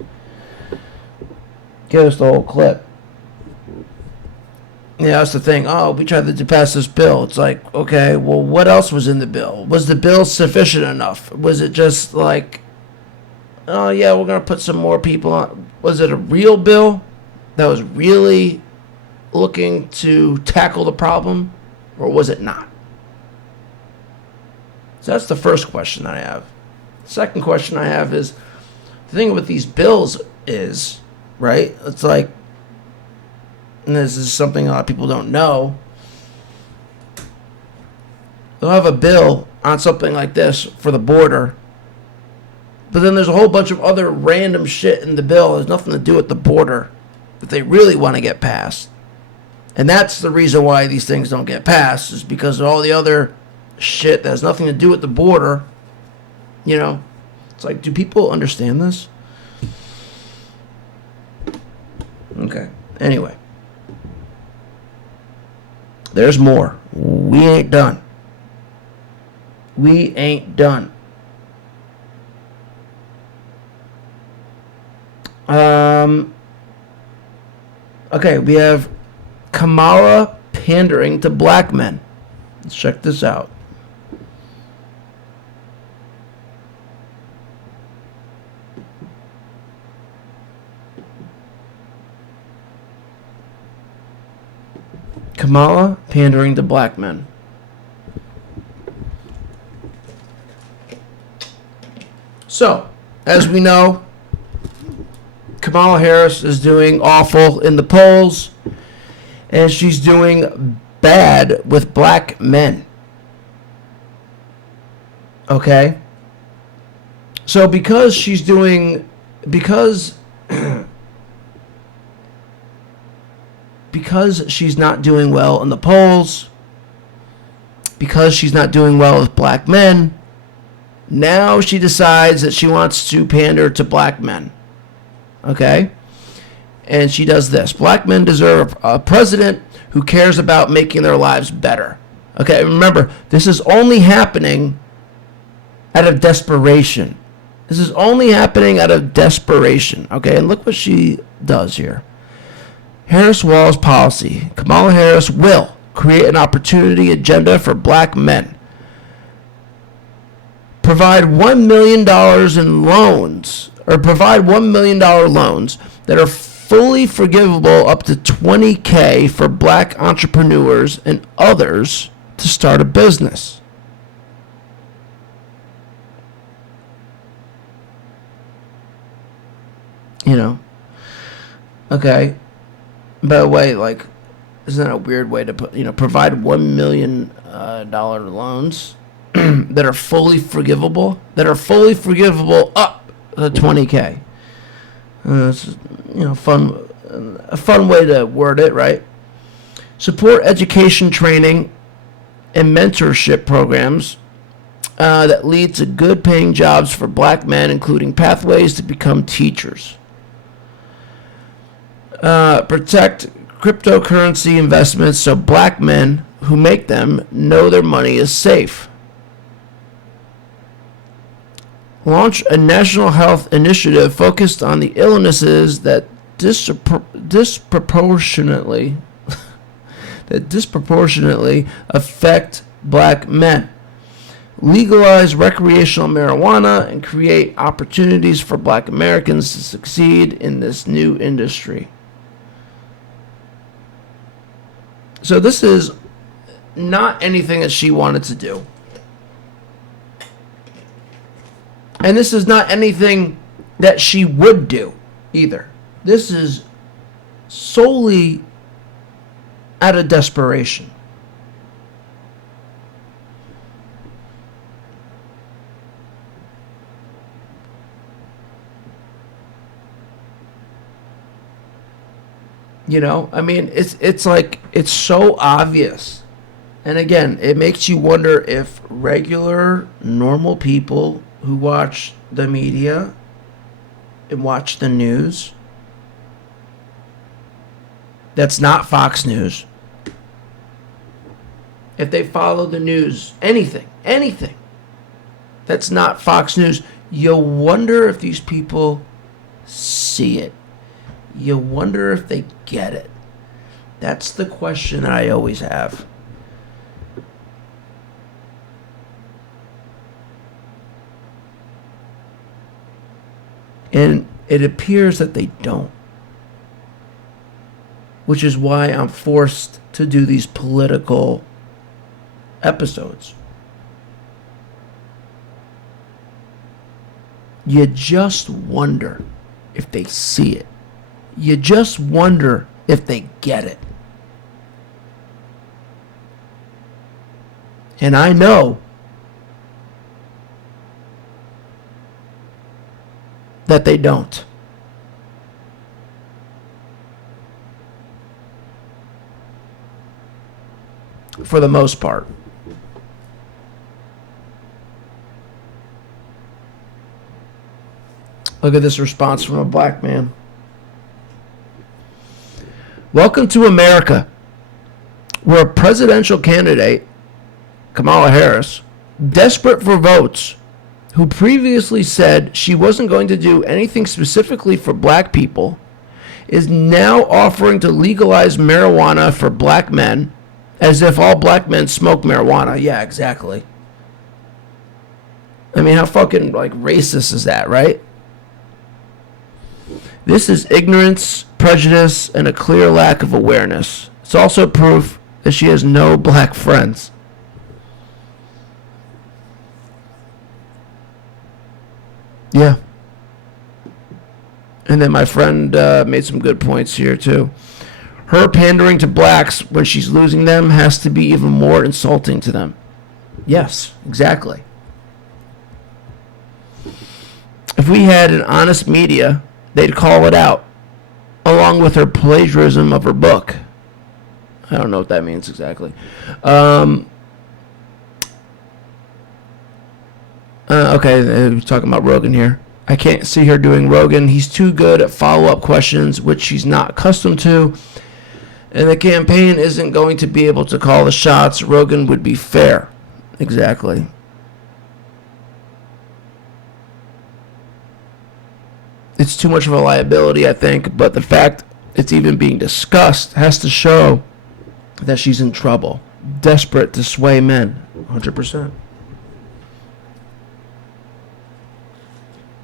Give us the whole clip. Yeah, that's the thing. Oh, we tried to pass this bill. It's like, okay, well, what else was in the bill? Was the bill sufficient enough? Was it just like, oh, yeah, we're going to put some more people on? Was it a real bill that was really looking to tackle the problem, or was it not? So that's the first question I have. The second question I have is, the thing with these bills is, right, it's like, and this is something a lot of people don't know, they'll have a bill on something like this for the border, but then there's a whole bunch of other random shit in the bill that has nothing to do with the border that they really want to get passed. And that's the reason why these things don't get passed, is because of all the other shit that has nothing to do with the border. You know, it's like, do people understand this? Okay. Anyway, there's more. We ain't done. We ain't done. Okay, we have Kamala pandering to black men. Let's check this out. Kamala pandering to black men. So, as we know, Kamala Harris is doing awful in the polls, and she's doing bad with black men. Okay? So because she's not doing well in the polls, because she's not doing well with black men, now she decides that she wants to pander to black men. Okay? And she does this. Black men deserve a president who cares about making their lives better. Okay, remember, this is only happening out of desperation. This is only happening out of desperation. Okay, and look what she does here. Harris Walls policy. Kamala Harris will create an opportunity agenda for black men. Provide $1 million in loans, or provide $1 million loans that are fully forgivable up to $20,000 for black entrepreneurs and others to start a business. You know? Okay. By the way, like, isn't that a weird way to put, provide $1 million loans that are fully forgivable? That are fully forgivable up to $20,000. It's, a fun way to word it, right? Support education, training, and mentorship programs that lead to good-paying jobs for black men, including pathways to become teachers. Protect cryptocurrency investments so black men who make them know their money is safe. Launch a national health initiative focused on the illnesses that disproportionately affect black men. Legalize recreational marijuana and create opportunities for black Americans to succeed in this new industry. So this is not anything that she wanted to do. And this is not anything that she would do either. This is solely out of desperation. You know, I mean, it's like, it's so obvious. And again, it makes you wonder if regular, normal people who watch the media and watch the news, that's not Fox News, if they follow the news, anything that's not Fox News, you'll wonder if these people see it. You wonder if they get it. That's the question I always have. And it appears that they don't. Which is why I'm forced to do these political episodes. You just wonder if they see it. You just wonder if they get it. And I know that they don't. For the most part. Look at this response from a black man. Welcome to America, where a presidential candidate, Kamala Harris, desperate for votes, who previously said she wasn't going to do anything specifically for black people, is now offering to legalize marijuana for black men, as if all black men smoke marijuana. Yeah, exactly. I mean, how fucking, like, racist is that, right? This is ignorance, prejudice, and a clear lack of awareness. It's also proof that she has no black friends. Yeah. And then my friend made some good points here, too. Her pandering to blacks when she's losing them has to be even more insulting to them. Yes, exactly. If we had an honest media, they'd call it out, along with her plagiarism of her book. I don't know what that means exactly. Okay, we're talking about Rogan here. I can't see her doing Rogan. He's too good at follow-up questions, which she's not accustomed to. And the campaign isn't going to be able to call the shots. Rogan would be fair. Exactly. It's too much of a liability, I think, but the fact it's even being discussed has to show that she's in trouble. Desperate to sway men. 100%.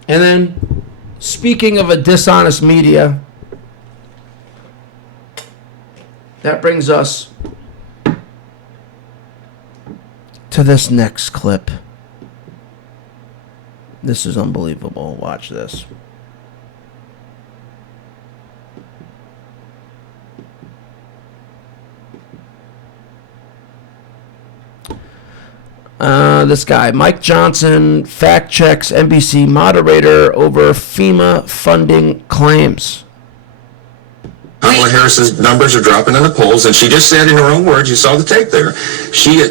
And then, speaking of a dishonest media, that brings us to this next clip. This is unbelievable. Watch this. This guy, Mike Johnson, fact checks NBC moderator over FEMA funding claims. Kamala Harris's numbers are dropping in the polls, and she just said in her own words, you saw the tape there,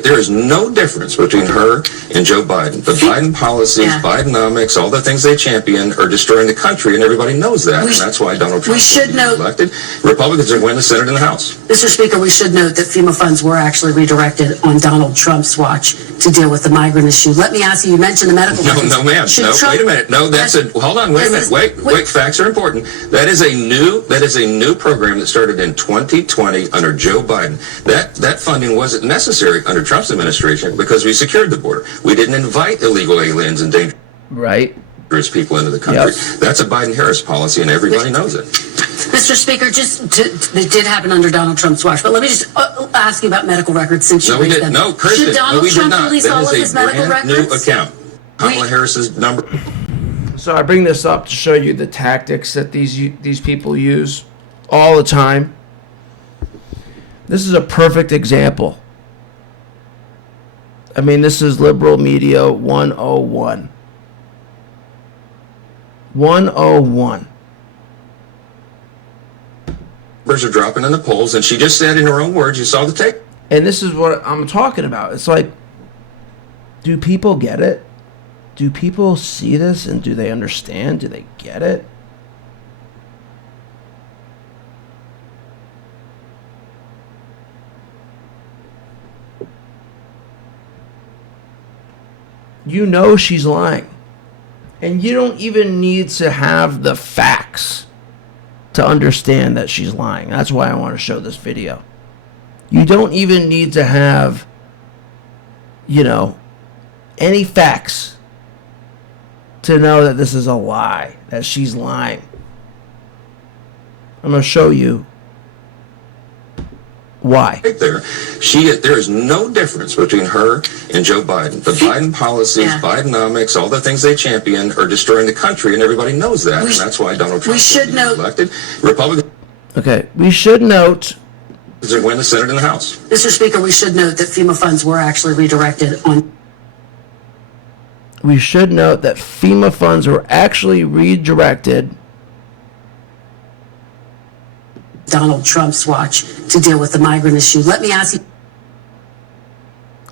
there is no difference between her and Joe Biden. The Biden policies, Bidenomics, all the things they champion are destroying the country, and everybody knows that, and that's why Donald Trump will be elected. Republicans are winning the Senate and the House. Mr. Speaker, we should note that FEMA funds were actually redirected on Donald Trump's watch to deal with the migrant issue. Let me ask you, you mentioned the medical records. No, ma'am. Wait a minute. No, that's a, hold on, wait a minute. Wait, facts are important. That is a new program that started in 2020 under Joe Biden. That funding wasn't necessary under Trump's administration because we secured the border. We didn't invite illegal aliens and dangerous people into the country. Yep. That's a Biden-Harris policy, and everybody knows it. Mr. Speaker, it did happen under Donald Trump's watch, but let me just ask you about medical records since you raised them. No, Kristen, should Donald Trump release all of his medical records? That is a brand new account. Kamala Harris's number. So I bring this up to show you the tactics that these people use all the time. This is a perfect example. I mean, this is liberal media 101. 101. numbers are dropping in the polls, and she just said in her own words, you saw the tape. And this is what I'm talking about. It's like, do people get it? Do people see this and do they understand? Do they get it? You know she's lying. And you don't even need to have the facts to understand that she's lying. That's why I want to show this video. You don't even need to have, any facts to know that this is a lie, that she's lying. I'm going to show you why. Right there, there is no difference between her and Joe Biden. The Biden policies, Bidenomics, all the things they champion are destroying the country, and everybody knows that, and that's why Donald Trump should be elected. Republicans. Okay, we should note. Win the Senate and the House. Mr. Speaker, we should note that FEMA funds were actually redirected on. We should note that FEMA funds were actually redirected Donald Trump's watch to deal with the migrant issue. Let me ask you.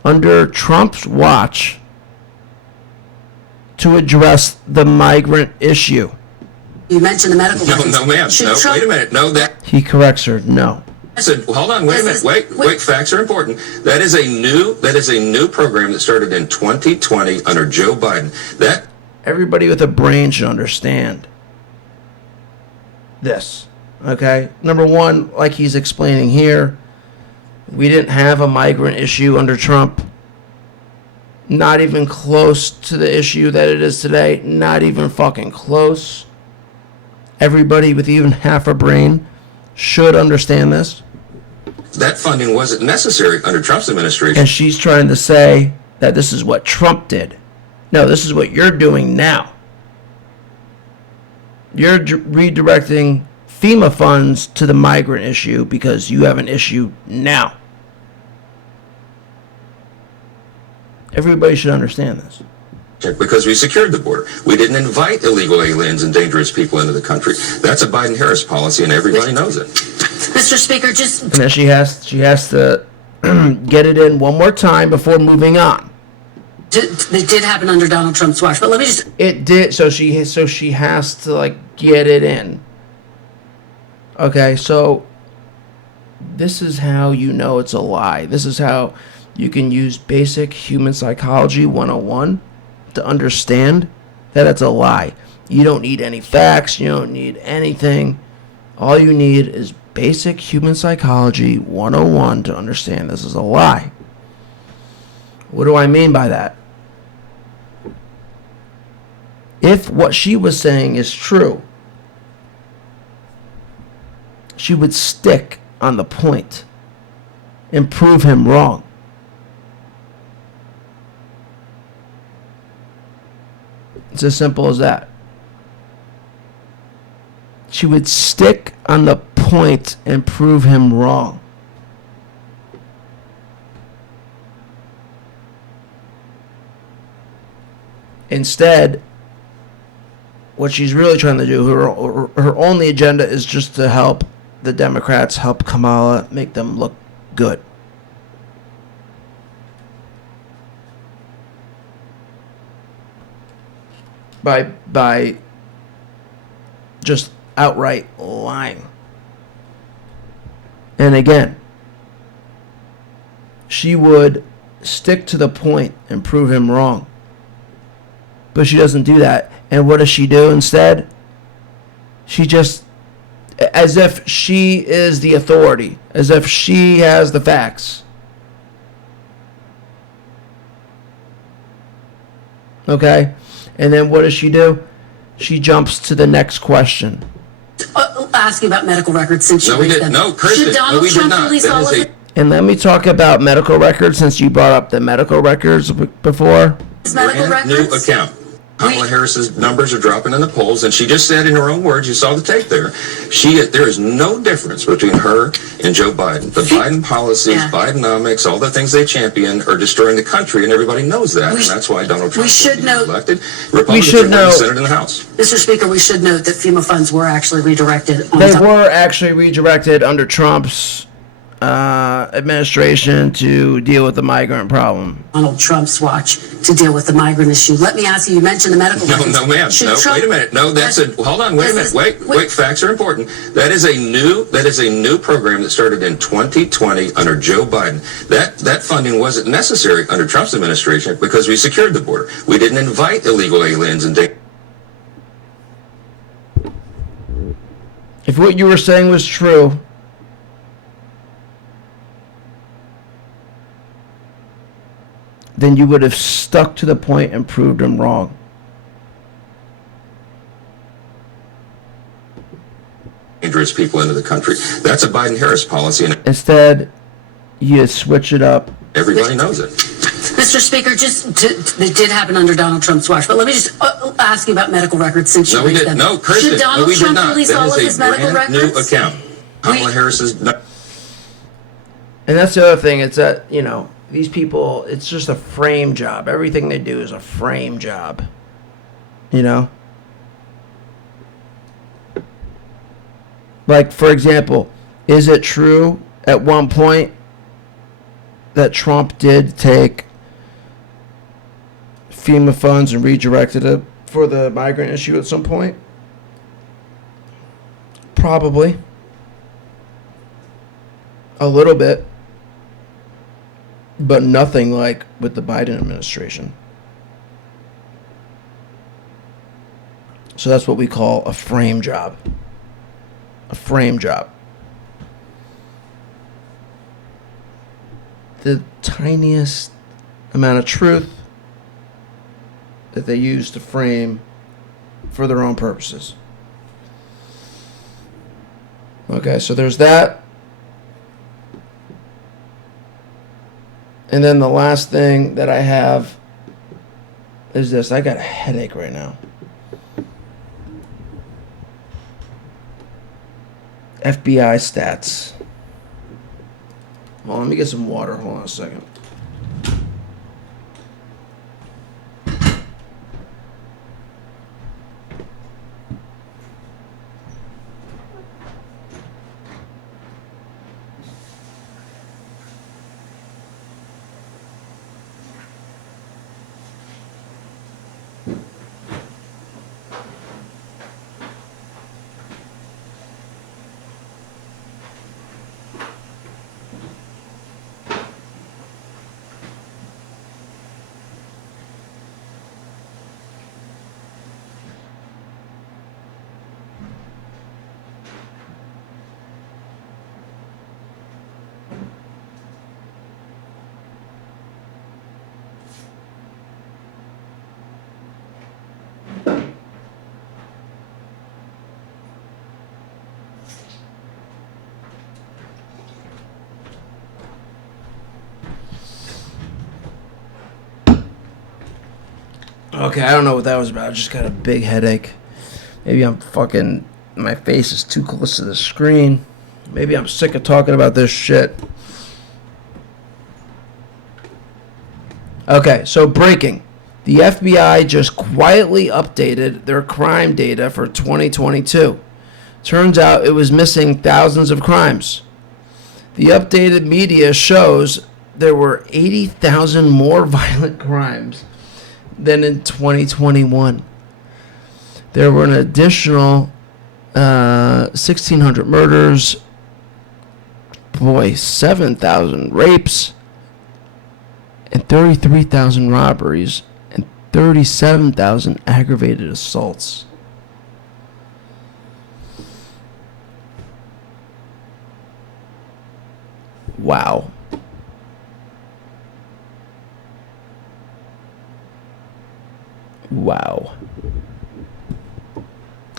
Under Trump's watch to address the migrant issue. You mentioned the medical records. No, ma'am. No, wait a minute. No, that. He corrects her. No. I said, hold on, wait a minute. Wait, facts are important. That is a new program that started in 2020 under Joe Biden. That everybody with a brain should understand this. Okay? Number one, like he's explaining here, we didn't have a migrant issue under Trump. Not even close to the issue that it is today. Not even fucking close. Everybody with even half a brain should understand this. That funding wasn't necessary under Trump's administration. And she's trying to say that this is what Trump did. No, this is what you're doing now. You're redirecting FEMA funds to the migrant issue because you have an issue now. Everybody should understand this. Because we secured the border. We didn't invite illegal aliens and dangerous people into the country. That's a Biden-Harris policy, and everybody knows it. Mr. Speaker, just... And then she has to get it in one more time before moving on. It did happen under Donald Trump's watch, but let me just... It did, so she has to, get it in. Okay, so this is how you know it's a lie. This is how you can use basic human psychology 101 to understand that it's a lie. You don't need any facts. You don't need anything. All you need is basic human psychology 101 to understand this is a lie. What do I mean by that? If what she was saying is true, she would stick on the point and prove him wrong. It's as simple as that. She would stick on the point and prove him wrong. Instead, what she's really trying to do, her only agenda is just to help the Democrats, help Kamala, make them look good. By just outright lying. And again, she would stick to the point and prove him wrong. But she doesn't do that. And what does she do instead? She just, as if she is the authority, as if she has the facts. Okay? And then what does she do? She jumps to the next question. Ask you about medical records since you raised them. No, Kristen, Should Donald Trump release all of it? And let me talk about medical records since you brought up the medical records before. Medical Brand new records? account. Kamala Harris's numbers are dropping in the polls, and she just said in her own words, you saw the tape there, there is no difference between her and Joe Biden. The Biden policies, Bidenomics, all the things they champion are destroying the country, and everybody knows that, and that's why Donald Trump should be elected. Republicans are winning the Senate and the House. Mr. Speaker, we should note that FEMA funds were actually redirected. They were actually redirected under Trump's administration to deal with the migrant problem. Donald Trump's watch to deal with the migrant issue. Let me ask you mentioned the medical records. No, ma'am. No, wait a minute. No, hold on, wait a minute. Wait, facts are important. That is a new program that started in 2020 under Joe Biden. That funding wasn't necessary under Trump's administration because we secured the border. We didn't invite illegal aliens and If what you were saying was true, then you would have stuck to the point and proved them wrong. dangerous people into the country. That's a Biden-Harris policy, and instead, you switch it up. Everybody knows it. Mr. Speaker, it did happen under Donald Trump's watch, but let me just ask you about medical records since you raised them. No, Kirsten, should Donald we did Trump not. release all of his medical records? New account. Kamala Harris's. And that's the other thing. It's that, these people, it's just a frame job. Everything they do is a frame job. Like, for example, is it true at one point that Trump did take FEMA funds and redirected it for the migrant issue at some point? Probably. A little bit. But nothing like with the Biden administration. So that's what we call a frame job. A frame job. The tiniest amount of truth that they use to frame for their own purposes. Okay, so there's that. And then the last thing that I have is this. I got a headache right now. FBI stats. Well, let me get some water. Hold on a second. Okay, I don't know what that was about. I just got a big headache. Maybe my face is too close to the screen. Maybe I'm sick of talking about this shit. Okay, so breaking. The FBI just quietly updated their crime data for 2022. Turns out it was missing thousands of crimes. The updated media shows there were 80,000 more violent crimes than in 2021. There were an additional 1,600 murders, 7,000 rapes, and 33,000 robberies, and 37,000 aggravated assaults. Wow. Wow.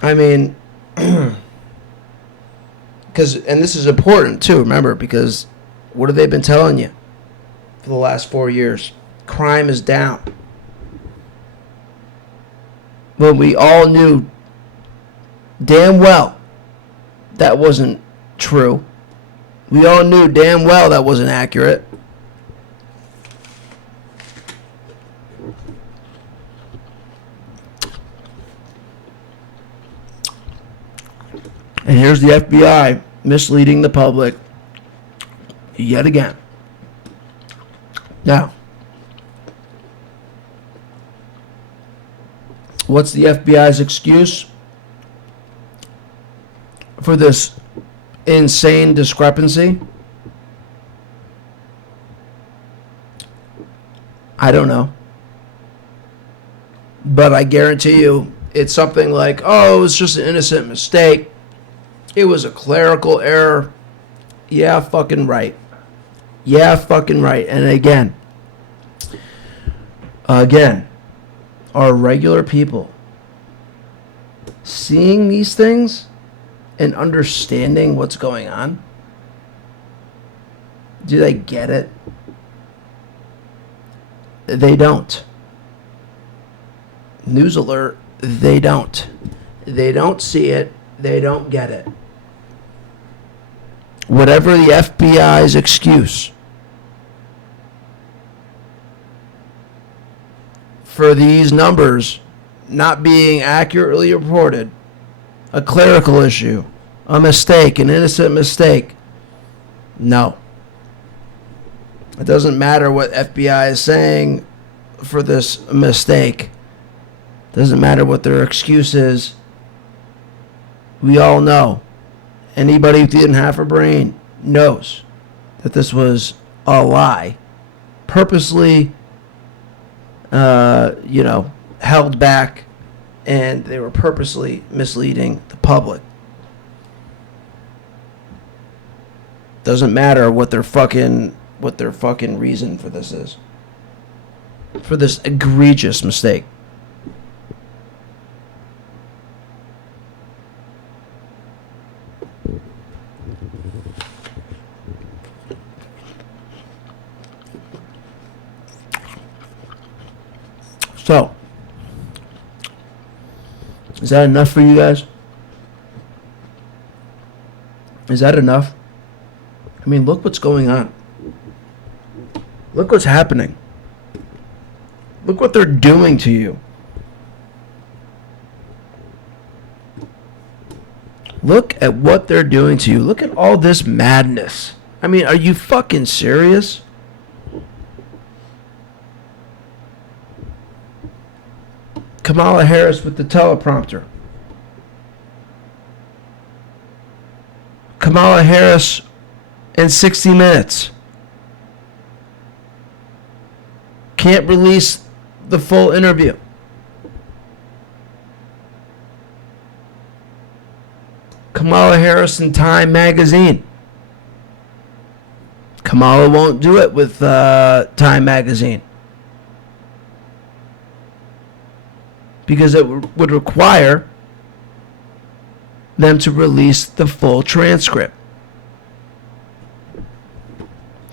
I mean, and this is important too, remember, because what have they been telling you for the last 4 years? Crime is down. when we all knew damn well that wasn't true. We all knew damn well that wasn't accurate. And here's the FBI misleading the public yet again. Now, what's the FBI's excuse for this insane discrepancy? I don't know. But I guarantee you it's something like, oh, it was just an innocent mistake. It was a clerical error. Yeah, fucking right. Yeah, fucking right. And again, are regular people seeing these things and understanding what's going on? Do they get it? They don't. News alert, they don't. They don't see it. They don't get it. Whatever the FBI's excuse for these numbers not being accurately reported, a clerical issue, a mistake, an innocent mistake, no. It doesn't matter what FBI is saying for this mistake. It doesn't matter what their excuse is. We all know. Anybody who didn't have a brain knows that this was a lie. Purposely, held back, and they were purposely misleading the public. Doesn't matter what their fucking reason for this is. For this egregious mistake. So, is that enough for you guys? Is that enough? I mean, look what's going on. Look what's happening. Look what they're doing to you. Look at what they're doing to you. Look at all this madness. I mean, are you fucking serious? Kamala Harris with the teleprompter. Kamala Harris in 60 Minutes. Can't release the full interview. Kamala Harris in Time Magazine. Kamala won't do it with Time Magazine. Because it would require them to release the full transcript.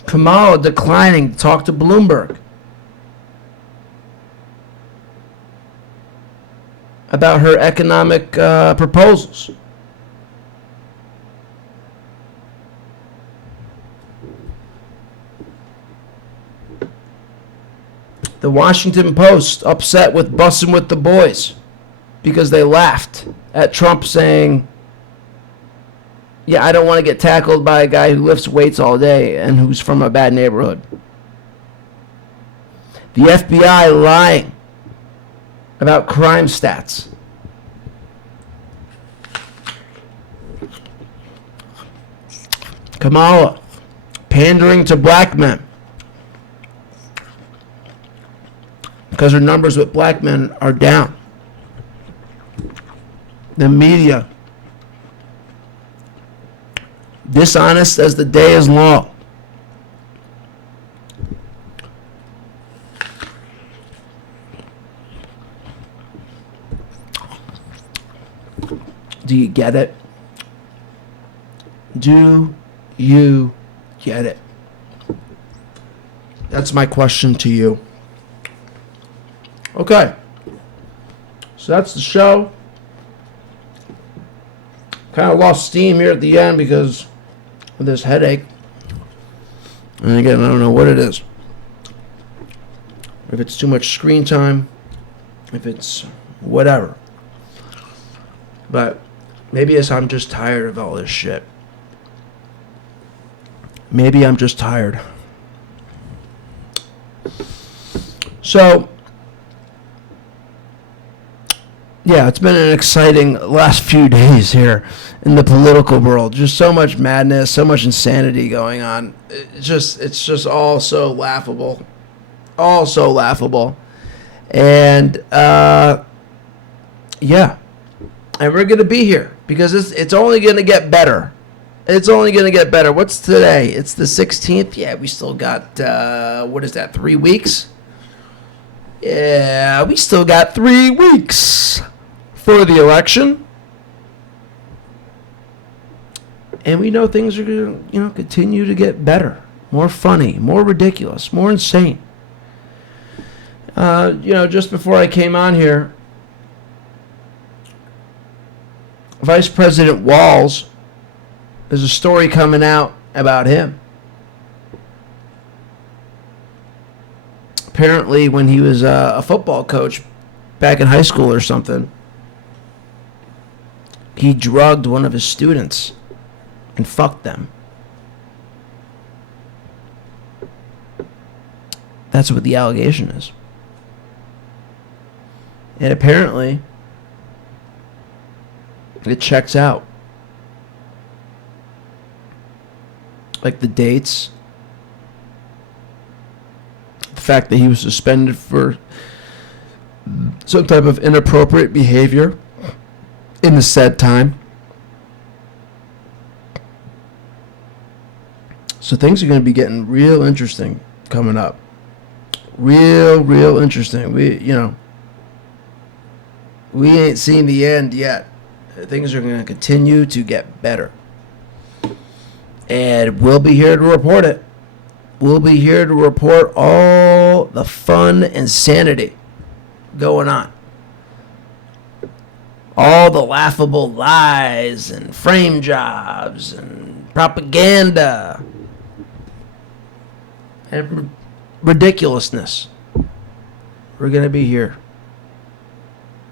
Kamala declining to talk to Bloomberg about her economic proposals. The Washington Post upset with Bussin' with the Boys because they laughed at Trump saying, yeah, I don't want to get tackled by a guy who lifts weights all day and who's from a bad neighborhood. The FBI lying about crime stats. Kamala pandering to black men because her numbers with black men are down. The media dishonest as the day is long. Do you get it? Do you get it? That's my question to you. Okay. So that's the show. Kind of lost steam here at the end because of this headache. And again, I don't know what it is. If it's too much screen time, if it's whatever. But maybe it's I'm just tired of all this shit. Maybe I'm just tired. So, yeah, it's been an exciting last few days here in the political world. Just so much madness, so much insanity going on. It's just all so laughable. All so laughable. And, yeah. And we're going to be here because it's only going to get better. It's only going to get better. What's today? It's the 16th. Yeah, we still got, 3 weeks? Yeah, we still got 3 weeks for the election. And we know things are going to, continue to get better, more funny, more ridiculous, more insane. Just before I came on here, Vice President Walz, there's a story coming out about him. Apparently, when he was a football coach back in high school or something, he drugged one of his students and fucked them. That's what the allegation is. And apparently, it checks out. Like the dates, the fact that he was suspended for some type of inappropriate behavior in the said time. So things are going to be getting real interesting coming up. Real interesting. We ain't seen the end yet. Things are going to continue to get better. And we'll be here to report it. We'll be here to report all the fun insanity going on. All the laughable lies and frame jobs and propaganda and ridiculousness. We're going to be here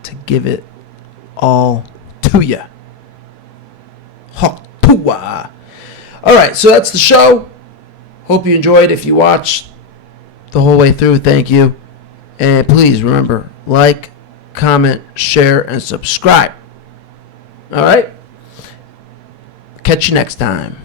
to give it all to you. Hoktua. All right, so that's the show. Hope you enjoyed. If you watched the whole way through, thank you. And please remember, like, comment, share, and subscribe. All right? Catch you next time.